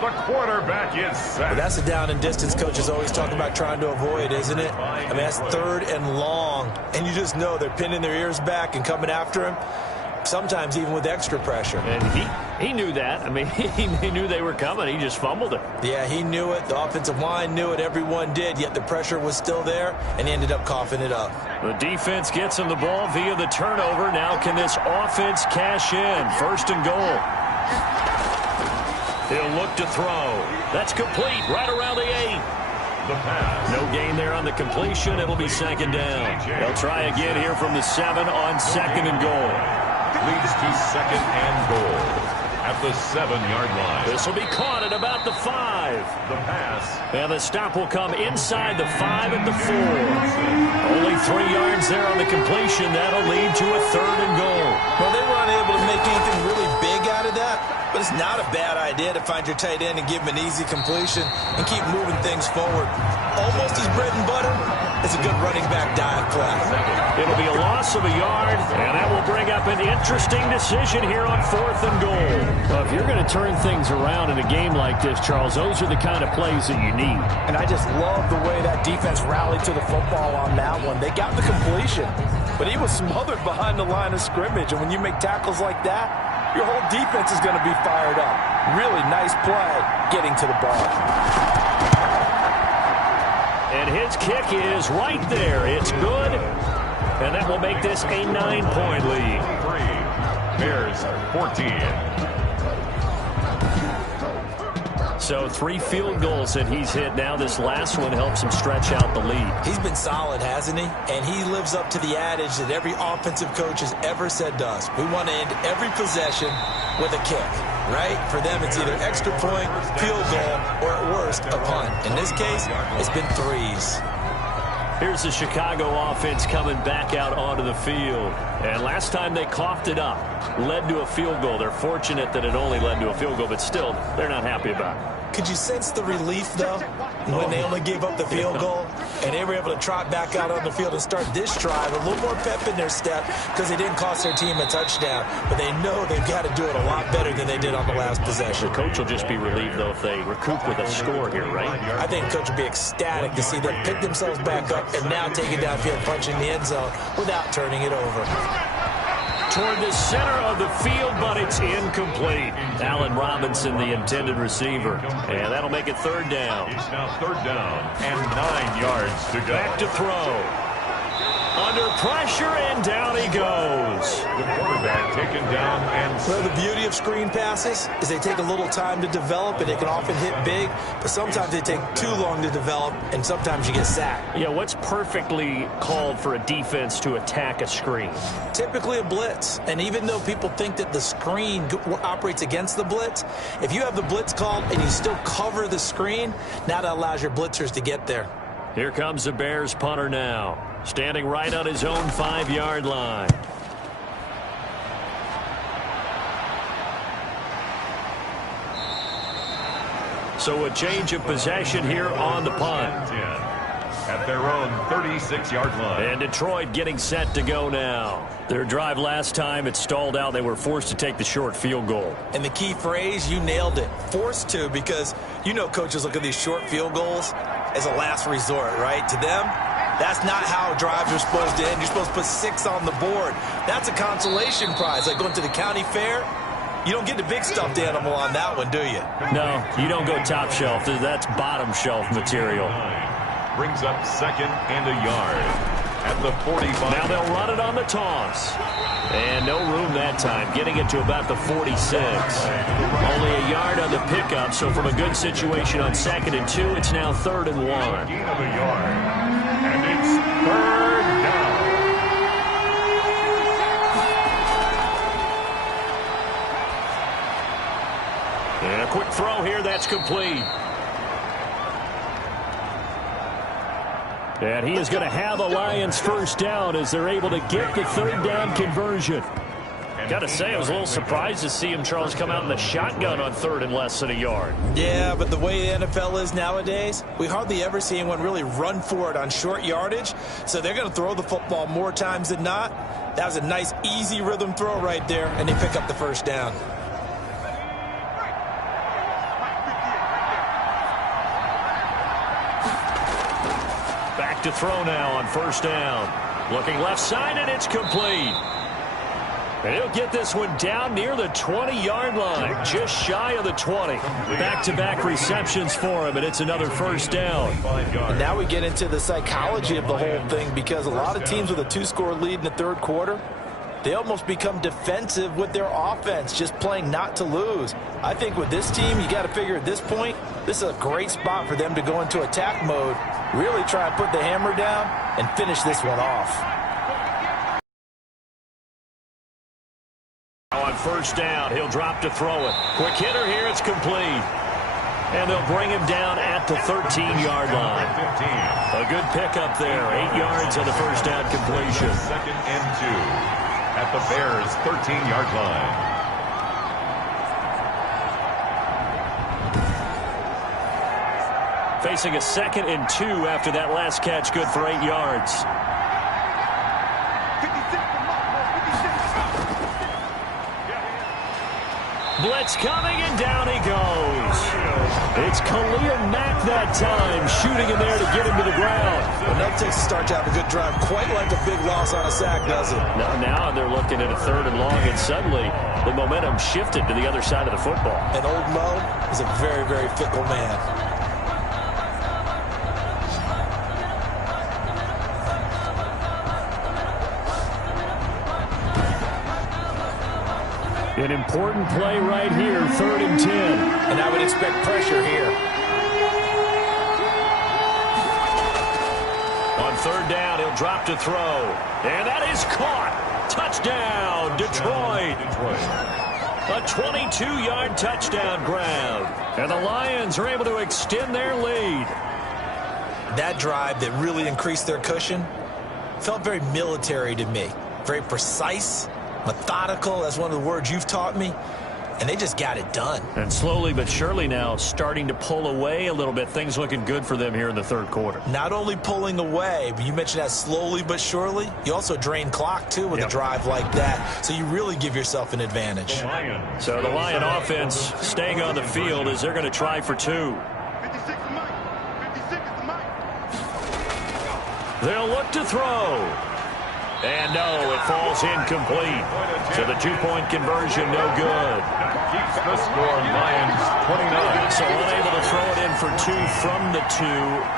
The quarterback is set. Well, that's a down and distance coaches always talk about trying to avoid, isn't it? I mean, that's 3rd and long. And you just know they're pinning their ears back and coming after him. Sometimes even with extra pressure. And he knew that. I mean, he knew they were coming. He just fumbled it. Yeah, he knew it. The offensive line knew it. Everyone did. Yet the pressure was still there, and he ended up coughing it up. The defense gets him the ball via the turnover. Now can this offense cash in? 1st and goal. He'll look to throw. That's complete right around the 8. The pass. No gain there on the completion. It'll be 2nd down. They'll try again here from the 7 on 2nd and goal. Leads to 2nd and goal at the 7-yard line. This will be caught at about the 5. The pass. And the stop will come inside the 5 at the 4. Only 3 yards there on the completion. That'll lead to a 3rd and goal. Well, they were unable to make anything really big out of that, but it's not a bad idea to find your tight end and give him an easy completion and keep moving things forward. Almost as bread and butter as a good running back dive play. It'll be a loss of a yard, and that will bring up an interesting decision here on 4th and goal. Well, if you're going to turn things around in a game like this, Charles, those are the kind of plays that you need. And I just love the way that defense rallied to the football on that one. They got the completion, but he was smothered behind the line of scrimmage. And when you make tackles like that, your whole defense is going to be fired up. Really nice play getting to the ball. And his kick is right there. It's good. And that will make this a 9-point lead. 3. Bears 14. So 3 field goals that he's hit now. This last one helps him stretch out the lead. He's been solid, hasn't he? And he lives up to the adage that every offensive coach has ever said to us. We want to end every possession with a kick, right? For them, it's either extra point, field goal, or at worst, a punt. In this case, it's been 3s. Here's the Chicago offense coming back out onto the field. And last time they coughed it up, led to a field goal. They're fortunate that it only led to a field goal, but still, they're not happy about it. Could you sense the relief, though, when they only gave up the field goal and they were able to trot back out on the field and start this drive, a little more pep in their step because they didn't cost their team a touchdown, but they know they've got to do it a lot better than they did on the last possession. The coach will just be relieved, though, if they recoup with a score here, right? I think the coach will be ecstatic to see them pick themselves back up and now take it downfield, punching the end zone without turning it over. Toward the center of the field, but it's incomplete. Allen Robinson, the intended receiver. And that'll make it 3rd down. It's now 3rd down and 9 yards to go. Back to throw. Under pressure, and down he goes. The quarterback taken down and... Well, the beauty of screen passes is they take a little time to develop, and they can often hit big, but sometimes they take too long to develop, and sometimes you get sacked. Yeah, what's perfectly called for a defense to attack a screen? Typically a blitz, and even though people think that the screen operates against the blitz, if you have the blitz called and you still cover the screen, now that allows your blitzers to get there. Here comes the Bears punter now, standing right on his own 5-yard line. So a change of possession here on the punt. at their own 36-yard line. And Detroit getting set to go now. Their drive last time, it stalled out. They were forced to take the short field goal. And the key phrase, you nailed it, forced to, because you know coaches look at these short field goals as a last resort, right? To them, that's not how drives are supposed to end. You're supposed to put 6 on the board. That's a consolation prize, like going to the county fair. You don't get the big stuffed animal on that one, do you? No, you don't go top shelf. That's bottom shelf material. Brings up 2nd and a yard at the 45. Now they'll run it on the toss. And no room that time, getting it to about the 46. Only a yard on the pickup, so from a good situation on 2nd and 2, it's now 3rd and 1. Gain of a yard. And it's 3rd down. And a quick throw here, that's complete. And he is going to have a Lions first down as they're able to get the 3rd down conversion. Got to say, I was a little surprised to see him, Charles, come out in the shotgun on 3rd and less than a yard. Yeah, but the way the NFL is nowadays, we hardly ever see anyone really run for it on short yardage. So they're going to throw the football more times than not. That was a nice, easy rhythm throw right there, and they pick up the first down. Back to throw now on 1st down. Looking left side, and it's complete. And he'll get this one down near the 20-yard line, just shy of the 20. Back-to-back receptions for him, and it's another first down. And now we get into the psychology of the whole thing, because a lot of teams with a 2-score lead in the 3rd quarter, they almost become defensive with their offense, just playing not to lose. I think with this team, you got to figure at this point, this is a great spot for them to go into attack mode, really try and put the hammer down and finish this one off. On 1st down, he'll drop to throw it. Quick hitter here, it's complete. And they'll bring him down at the 13-yard line. A good pickup there, 8 yards on the first down completion. 2nd and 2 at the Bears' 13-yard line. Facing a 2nd and 2 after that last catch, good for 8 yards. Blitz coming, and down he goes. It's Khalil Mack that time, shooting in there to get him to the ground. Well, that takes a start to have a good drive, quite like a big loss on a sack, does it? Now they're looking at a 3rd and long, and suddenly the momentum shifted to the other side of the football. And old Mo is a very, very fickle man. An important play right here, 3rd and 10. And I would expect pressure here. On 3rd down, he'll drop to throw. And that is caught. Touchdown, Detroit. A 22-yard touchdown grab. And the Lions are able to extend their lead. That drive that really increased their cushion felt very military to me. Very precise. Methodical, that's one of the words you've taught me, and they just got it done. And slowly but surely now starting to pull away a little bit. Things looking good for them here in the 3rd quarter. Not only pulling away, but you mentioned that slowly but surely. You also drain clock, too, with a drive like that, so you really give yourself an advantage. So the Lion offense staying on the field as they're going to try for 2. They'll look to throw. And no, it falls incomplete. So the 2-point conversion, no good. Keeps the score, Lions 29. So unable to throw it in for 2 from the 2.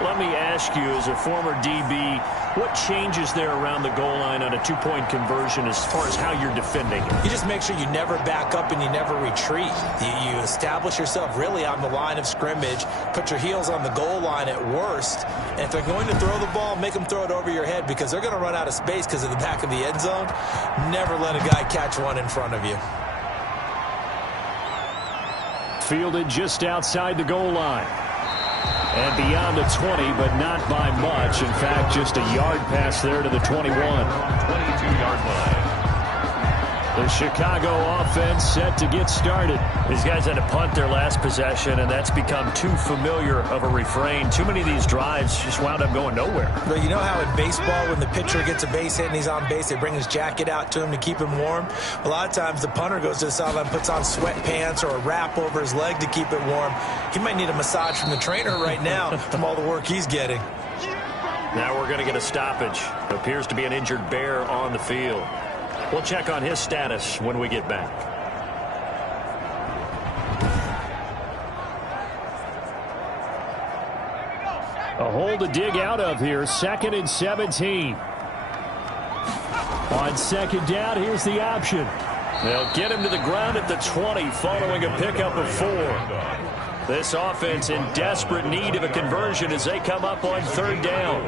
Let me ask you, as a former DB, what changes there around the goal line on a 2-point conversion as far as how you're defending it? You just make sure you never back up and you never retreat. You establish yourself really on the line of scrimmage, put your heels on the goal line at worst, and if they're going to throw the ball, make them throw it over your head, because they're going to run out of space because of the back of the end zone. Never let a guy catch one in front of you. Fielded just outside the goal line. And beyond the 20, but not by much. In fact, just a yard pass there to the 21. 22-yard line. The Chicago offense set to get started. These guys had to punt their last possession, and that's become too familiar of a refrain. Too many of these drives just wound up going nowhere. But you know how in baseball, when the pitcher gets a base hit and he's on base, they bring his jacket out to him to keep him warm? A lot of times the punter goes to the sideline, puts on sweatpants or a wrap over his leg to keep it warm. He might need a massage from the trainer right now from all the work he's getting. Now we're going to get a stoppage. Appears to be an injured Bear on the field. We'll check on his status when we get back. A hole to dig out of here. 2nd and 17. On 2nd down, here's the option. They'll get him to the ground at the 20 following a pickup of 4. This offense in desperate need of a conversion as they come up on 3rd down.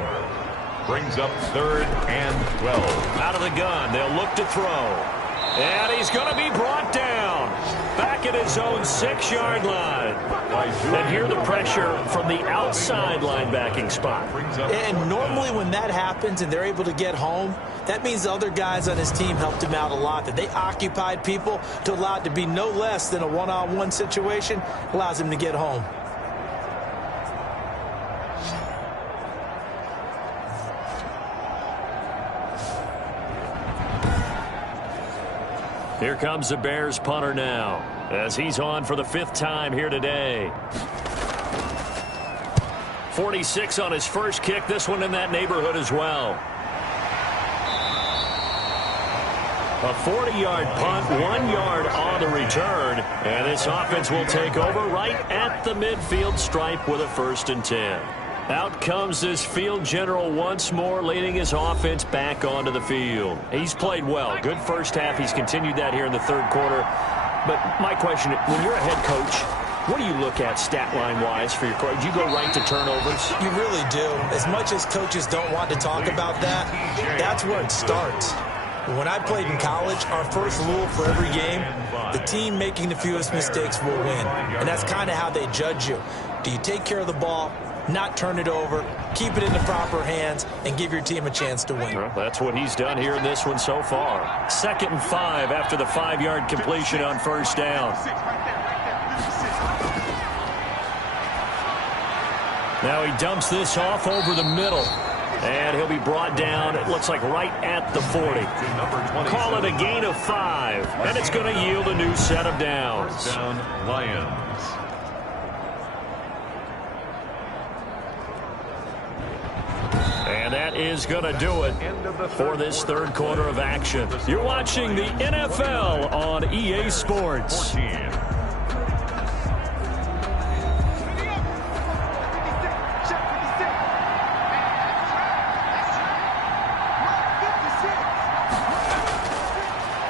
Brings up 3rd and 12. Out of the gun, they'll look to throw. And he's going to be brought down. Back at his own 6-yard line. And hear the pressure from the outside linebacking spot. And normally when that happens and they're able to get home, that means the other guys on his team helped him out a lot. That they occupied people to allow it to be no less than a one-on-one situation, allows him to get home. Here comes the Bears punter now, as he's on for the 5th time here today. 46 on his first kick, this one in that neighborhood as well. A 40-yard punt, 1 yard on the return, and this offense will take over right at the midfield stripe with a 1st and 10. Out comes this field general once more, leading his offense back onto the field. He's played well. Good first half. He's continued that here in the 3rd quarter. But my question, when you're a head coach, what do you look at stat line-wise for your coach? Do you go right to turnovers? You really do. As much as coaches don't want to talk about that, that's where it starts. When I played in college, our first rule for every game, the team making the fewest mistakes will win. And that's kind of how they judge you. Do you take care of the ball, not turn it over, keep it in the proper hands, and give your team a chance to win? Well, that's what he's done here in this one so far. 2nd and 5 after the 5-yard completion on 1st down. Now he dumps this off over the middle. And he'll be brought down, it looks like right at the 40. Call it a gain of 5, and it's going to yield a new set of downs. 4th down, Lions. And that is going to do it for this 3rd quarter of action. You're watching the NFL on EA Sports. 14.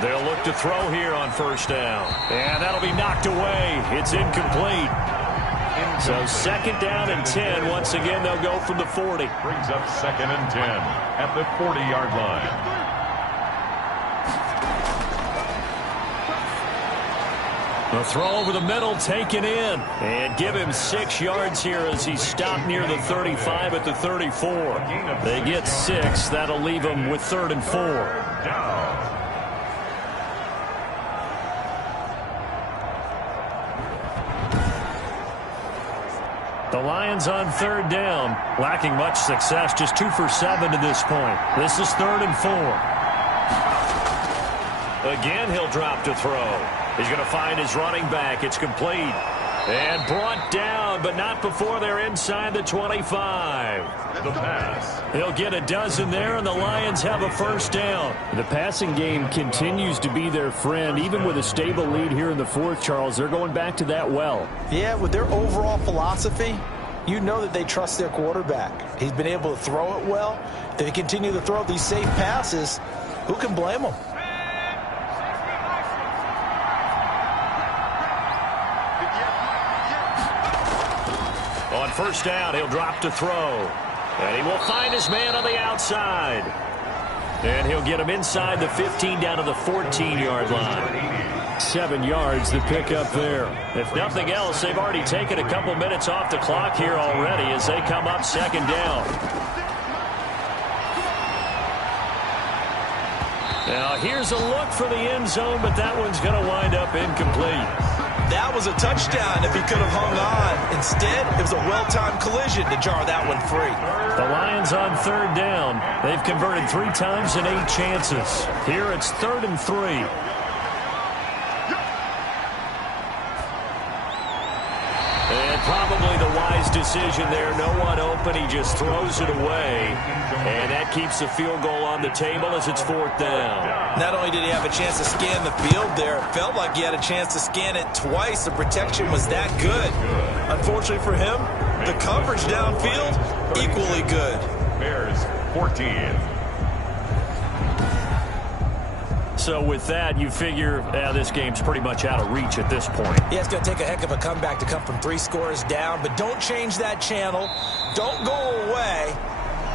They'll look to throw here on 1st down. And that'll be knocked away. It's incomplete. So 2nd down and 10. Once again, they'll go from the 40. Brings up 2nd and 10 at the 40-yard line. The throw over the middle taken in. And give him 6 yards here as he stopped near the 35 at the 34. They get 6. That'll leave them with 3rd and 4. Down. The Lions on 3rd down, lacking much success, just 2 for 7 to this point. This is 3rd and 4. Again, he'll drop to throw. He's going to find his running back. It's complete. And brought down, but not before they're inside the 25. The pass. He'll get a dozen there, and the Lions have a 1st down. The passing game continues to be their friend. Even with a stable lead here in the 4th, Charles, they're going back to that well. Yeah, with their overall philosophy, you know that they trust their quarterback. He's been able to throw it well. They continue to throw these safe passes. Who can blame them? On 1st down, he'll drop to throw. And he will find his man on the outside. And he'll get him inside the 15 down to the 14-yard line. 7 yards to pick up there. If nothing else, they've already taken a couple minutes off the clock here already as they come up 2nd down. Now here's a look for the end zone, but that one's going to wind up incomplete. That was a touchdown if he could have hung on. Instead, it was a well-timed collision to jar that one free. The Lions on third down. They've converted 3 times in 8 chances. Here it's 3rd and 3. And probably the wise decision there. No one open. He just throws it away. And that keeps the field goal on the table as it's 4th down. Not only did he have a chance to scan the field there, it felt like he had a chance to scan it twice. The protection was that good. Unfortunately for him, the coverage downfield, equally good. Bears 14. So with that, you figure this game's pretty much out of reach at this point. Yeah, it's going to take a heck of a comeback to come from 3 scores down, but don't change that channel. Don't go away.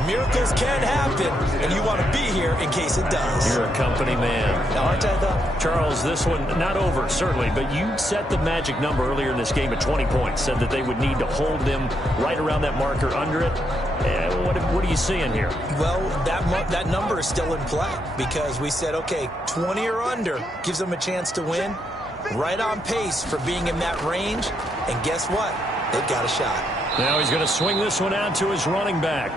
Miracles can happen, and you want to be here in case it does. You're a company man. Aren't I, though? Charles, this one, not over, certainly, but you set the magic number earlier in this game at 20 points, said that they would need to hold them right around that marker under it. What are you seeing here? Well, that number is still in play because we said, okay, 20 or under gives them a chance to win. Right on pace for being in that range, and guess what? They've got a shot. Now he's going to swing this one out to his running back.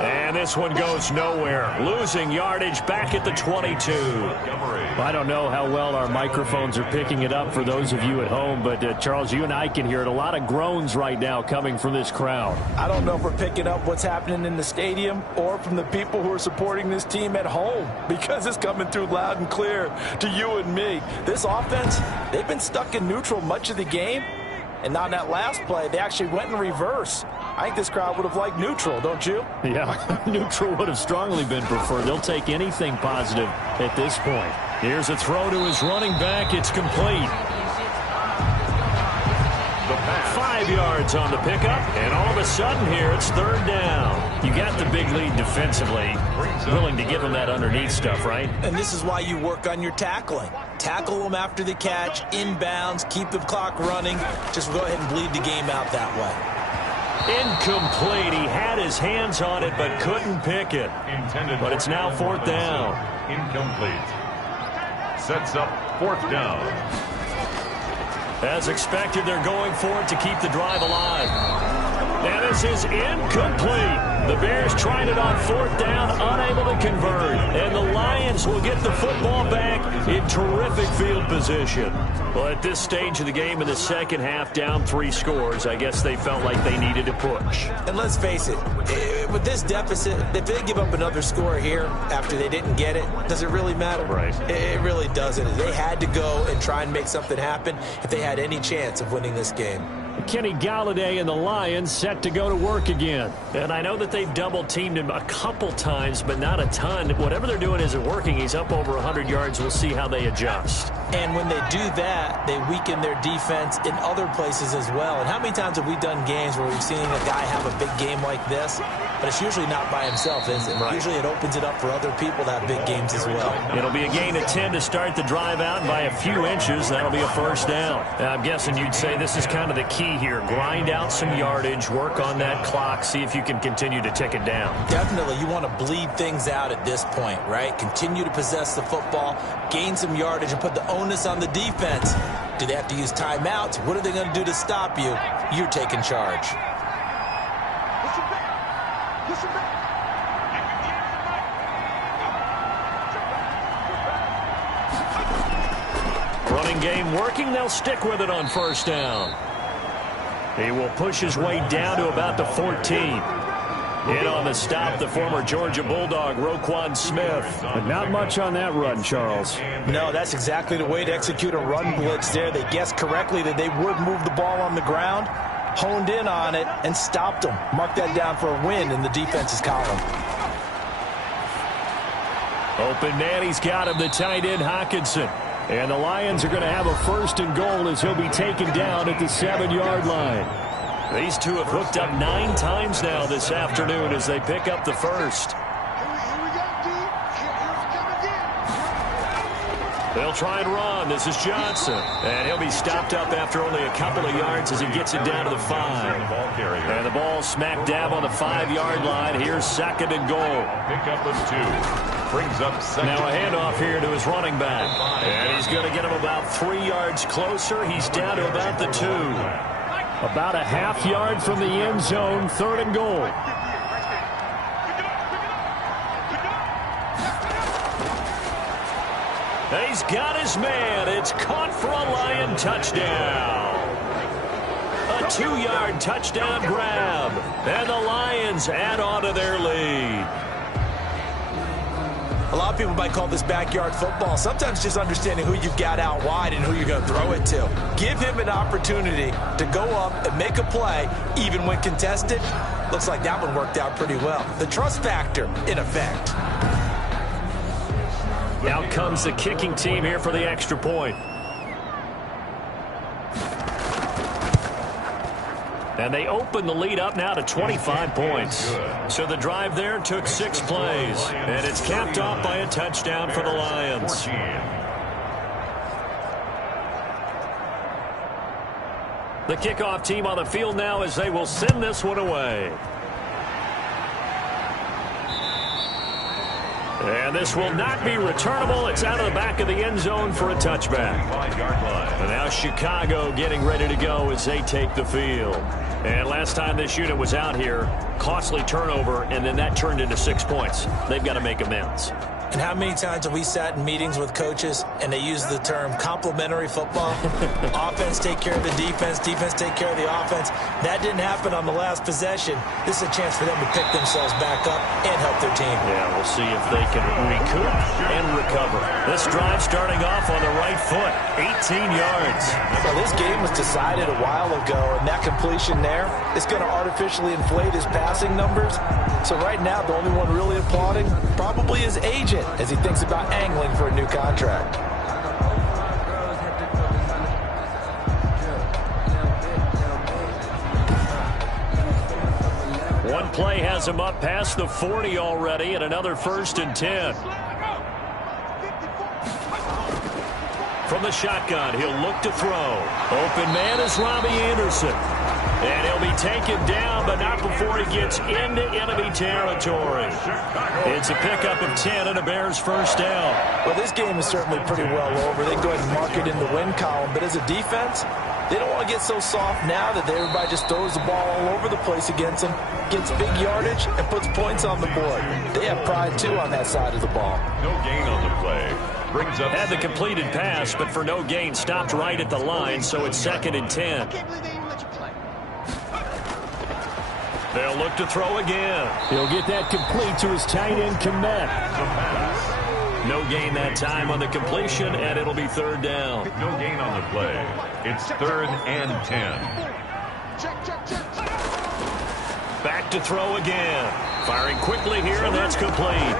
And this one goes nowhere. Losing yardage back at the 22. I don't know how well our microphones are picking it up for those of you at home, but Charles, you and I can hear it. A lot of groans right now coming from this crowd. I don't know if we're picking up what's happening in the stadium or from the people who are supporting this team at home, because it's coming through loud and clear to you and me. This offense, they've been stuck in neutral much of the game, and on that last play, they actually went in reverse. I think this crowd would have liked neutral, don't you? Yeah, neutral would have strongly been preferred. They'll take anything positive at this point. Here's a throw to his running back. It's complete. 5 yards on the pickup, and all of a sudden here it's 3rd down. You got the big lead defensively. Willing to give them that underneath stuff, right? And this is why you work on your tackling. Tackle them after the catch, inbounds, keep the clock running. Just go ahead and bleed the game out that way. Incomplete. He had his hands on it but couldn't pick it. But it's now 4th down. Incomplete. Sets up 4th down. As expected, they're going for it to keep the drive alive. Now this is incomplete. The Bears tried it on 4th down, unable to convert. And the Lions will get the football back in terrific field position. Well, at this stage of the game in the second half, down 3 scores, I guess they felt like they needed to push. And let's face it, with this deficit, if they give up another score here after they didn't get it, does it really matter? Right. It really doesn't. They had to go and try and make something happen if they had any chance of winning this game. Kenny Galladay and the Lions set to go to work again. And I know that they've double-teamed him a couple times, but not a ton. Whatever they're doing isn't working. He's up over 100 yards. We'll see how they adjust. And when they do that, they weaken their defense in other places as well. And how many times have we done games where we've seen a guy have a big game like this? But it's usually not by himself, is it? Right. Usually it opens it up for other people to have big games as well. It'll be a gain of 10 to start the drive out, and by a few inches, that'll be a 1st down. And I'm guessing you'd say this is kind of the key here. Grind out some yardage, work on that clock, see if you can continue to tick it down. Definitely. You want to bleed things out at this point, right? Continue to possess the football, gain some yardage, and put the onus on the defense. Do they have to use timeouts? What are they going to do to stop you? You're taking charge. Running game working. They'll stick with it on 1st down. He will push his way down to about the 14. In on the stop, the former Georgia Bulldog, Roquan Smith. But not much on that run, Charles. No, that's exactly the way to execute a run blitz there. They guessed correctly that they would move the ball on the ground, honed in on it, and stopped them. Mark that down for a win in the defense's column. Open man, he's got him, the tight end, Hockenson. And the Lions are going to have a 1st and goal as he'll be taken down at the 7-yard line. These two have hooked up 9 times now this afternoon as they pick up the 1st. They'll try and run. This is Johnson. And he'll be stopped up after only a couple of yards as he gets it down to the 5. And the ball smack dab on the 5-yard line. Here's 2nd and goal. Pickup of 2. Brings up 2nd. Now a handoff here to his running back. And he's going to get him about 3 yards closer. He's down to about the 2. About a half yard from the end zone, 3rd and goal. He's got his man. It's caught for a Lion touchdown. A 2-yard touchdown grab. And the Lions add on to their lead. A lot of people might call this backyard football. Sometimes just understanding who you've got out wide and who you're going to throw it to. Give him an opportunity to go up and make a play, even when contested. Looks like that one worked out pretty well. The trust factor, in effect. Out comes the kicking team here for the extra point. And they open the lead up now to 25 points. So the drive there took 6 plays. And it's capped off by a touchdown for the Lions. The kickoff team on the field now as they will send this one away. And this will not be returnable. It's out of the back of the end zone for a touchback. And now Chicago getting ready to go as they take the field. And last time this unit was out here, costly turnover, and then that turned into 6 points. They've got to make amends. And how many times have we sat in meetings with coaches and they use the term complementary football? Offense take care of the defense, defense take care of the offense. That didn't happen on the last possession. This is a chance for them to pick themselves back up and help their team. Yeah, we'll see if they can recoup and recover. This drive starting off on the right foot, 18 yards. Well, this game was decided a while ago, and that completion there is going to artificially inflate his passing numbers. So right now, the only one really applauding probably his agent as he thinks about angling for a new contract. One play has him up past the 40 already, and another 1st and 10. From the shotgun, he'll look to throw. Open man is Robbie Anderson. And he'll be taken down, but not before he gets into enemy territory. It's a pickup of 10 and a Bears 1st down. Well, this game is certainly pretty well over. They go ahead and mark it in the win column. But as a defense, they don't want to get so soft now that everybody just throws the ball all over the place against them, gets big yardage, and puts points on the board. They have pride, too, on that side of the ball. No gain on the play. Brings up had the completed pass, but for no gain, stopped right at the line, so it's 2nd and 10. They'll look to throw again. He'll get that complete to his tight end, Komet. No gain that time on the completion, and it'll be 3rd down. No gain on the play. It's 3rd and 10. Back to throw again. Firing quickly here, and that's complete.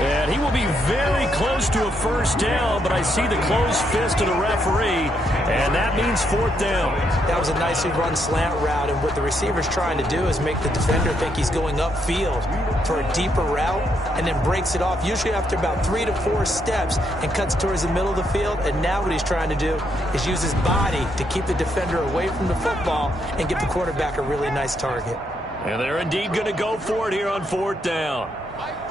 And he will be very close to a 1st down, but I see the closed fist of the referee, and that means 4th down. That was a nicely run slant route, and what the receiver's trying to do is make the defender think he's going upfield for a deeper route, and then breaks it off, usually after about 3 to 4 steps, and cuts towards the middle of the field. And now what he's trying to do is use his body to keep the defender away from the football and give the quarterback a really nice target. And they're indeed going to go for it here on 4th down.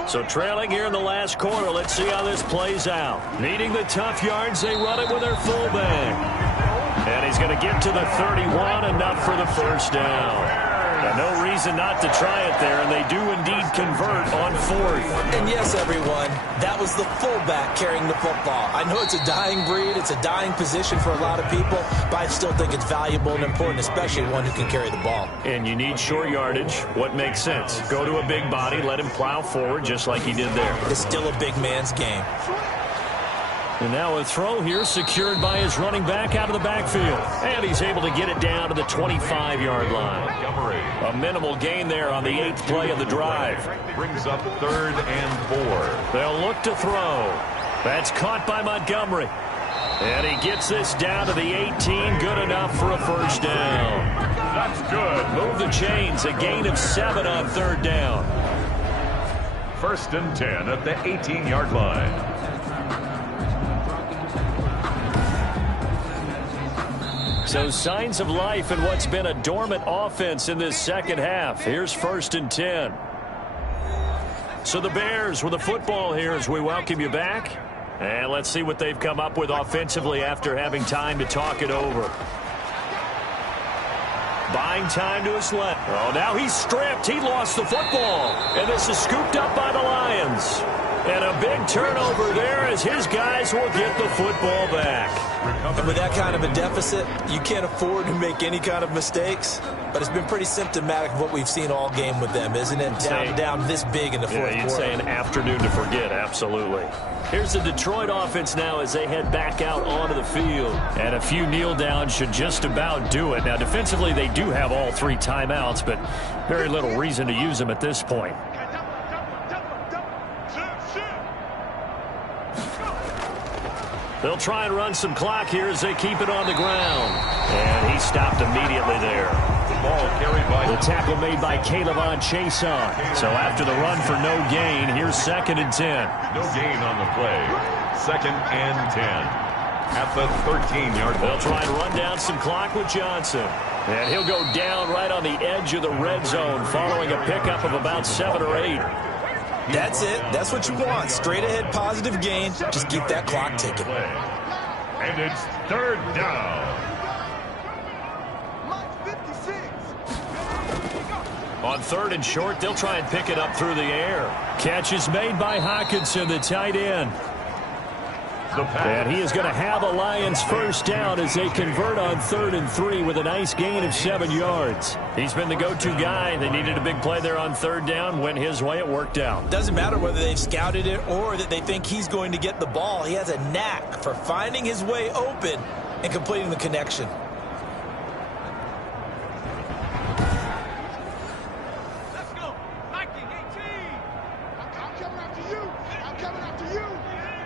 So trailing here in the last quarter, let's see how this plays out. Needing the tough yards, they run it with their fullback. And he's going to get to the 31, enough for the 1st down. And no reason not to try it there, and they do indeed convert on 4th. And yes, everyone, that was the fullback carrying the football. I know it's a dying breed, it's a dying position for a lot of people, but I still think it's valuable and important, especially one who can carry the ball. And you need short yardage. What makes sense? Go to a big body, let him plow forward just like he did there. It's still a big man's game. And now a throw here secured by his running back out of the backfield. And he's able to get it down to the 25-yard line. A minimal gain there on the 8th play of the drive. Brings up 3rd and 4. They'll look to throw. That's caught by Montgomery. And he gets this down to the 18. Good enough for a 1st down. That's good. Move the chains. A gain of 7 on 3rd down. 1st and 10 at the 18-yard line. So signs of life in what's been a dormant offense in this second half. Here's 1st and 10. So the Bears with the football here as we welcome you back. And let's see what they've come up with offensively after having time to talk it over. Buying time to his left. Oh, now he's stripped. He lost the football. And this is scooped up by the Lions. And a big turnover there as his guys will get the football back. And with that kind of a deficit, you can't afford to make any kind of mistakes. But it's been pretty symptomatic of what we've seen all game with them, isn't it? Down this big in the fourth quarter. You'd say an afternoon to forget, absolutely. Here's the Detroit offense now as they head back out onto the field. And a few kneel downs should just about do it. Now, defensively, they do have all 3 timeouts, but very little reason to use them at this point. They'll try and run some clock here as they keep it on the ground. And he stopped immediately there. The ball carried by the tackle made by Caleb Chason. So after the run for no gain, here's 2nd and 10. No gain on the play. 2nd and 10. At the 13-yard line. They'll try and run down some clock with Johnson. And he'll go down right on the edge of the red zone following a pickup of about 7 or 8. That's it. That's what you want. Straight ahead positive gain. Just keep that clock ticking. And it's 3rd down. On 3rd and short, they'll try and pick it up through the air. Catch is made by Hockenson, the tight end. And he is going to have a Lions first down as they convert on 3rd and 3 with a nice gain of 7 yards. He's been the go-to guy. They needed a big play there on 3rd down. Went his way. It worked out. Doesn't matter whether they've scouted it or that they think he's going to get the ball. He has a knack for finding his way open and completing the connection. Let's go. 1918. I'm coming after you. I'm coming after you.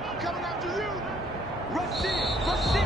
I'm coming after you. Rush in. Rush in.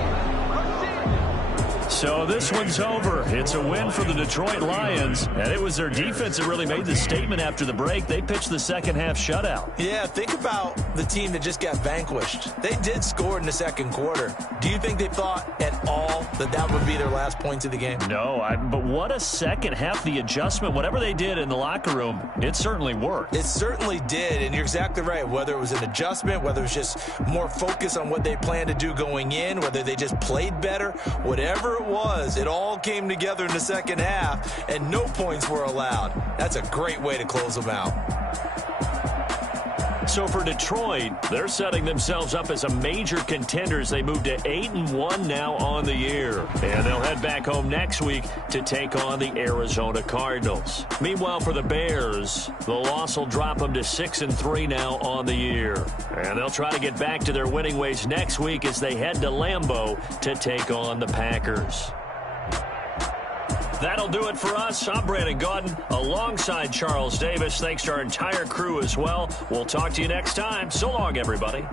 Rush in. So this one's over. It's a win for the Detroit Lions, and it was their defense that really made the statement after the break. They pitched the second half shutout. Yeah, think about the team that just got vanquished. They did score in the second quarter. Do you think they thought at all that that would be their last points of the game? No, but what a second half. The adjustment, whatever they did in the locker room, it certainly worked. It certainly did, and you're exactly right. Whether it was an adjustment, whether it was just more focus on what they planned to do going in, whether they just played better, whatever it was, it all came together in the second half, and no points were allowed. That's a great way to close them out. So for Detroit, they're setting themselves up as a major contender as they move to 8-1 now on the year. And they'll head back home next week to take on the Arizona Cardinals. Meanwhile, for the Bears, the loss will drop them to 6-3 now on the year. And they'll try to get back to their winning ways next week as they head to Lambeau to take on the Packers. That'll do it for us. I'm Brandon Gaudin alongside Charles Davis. Thanks to our entire crew as well. We'll talk to you next time. So long, everybody.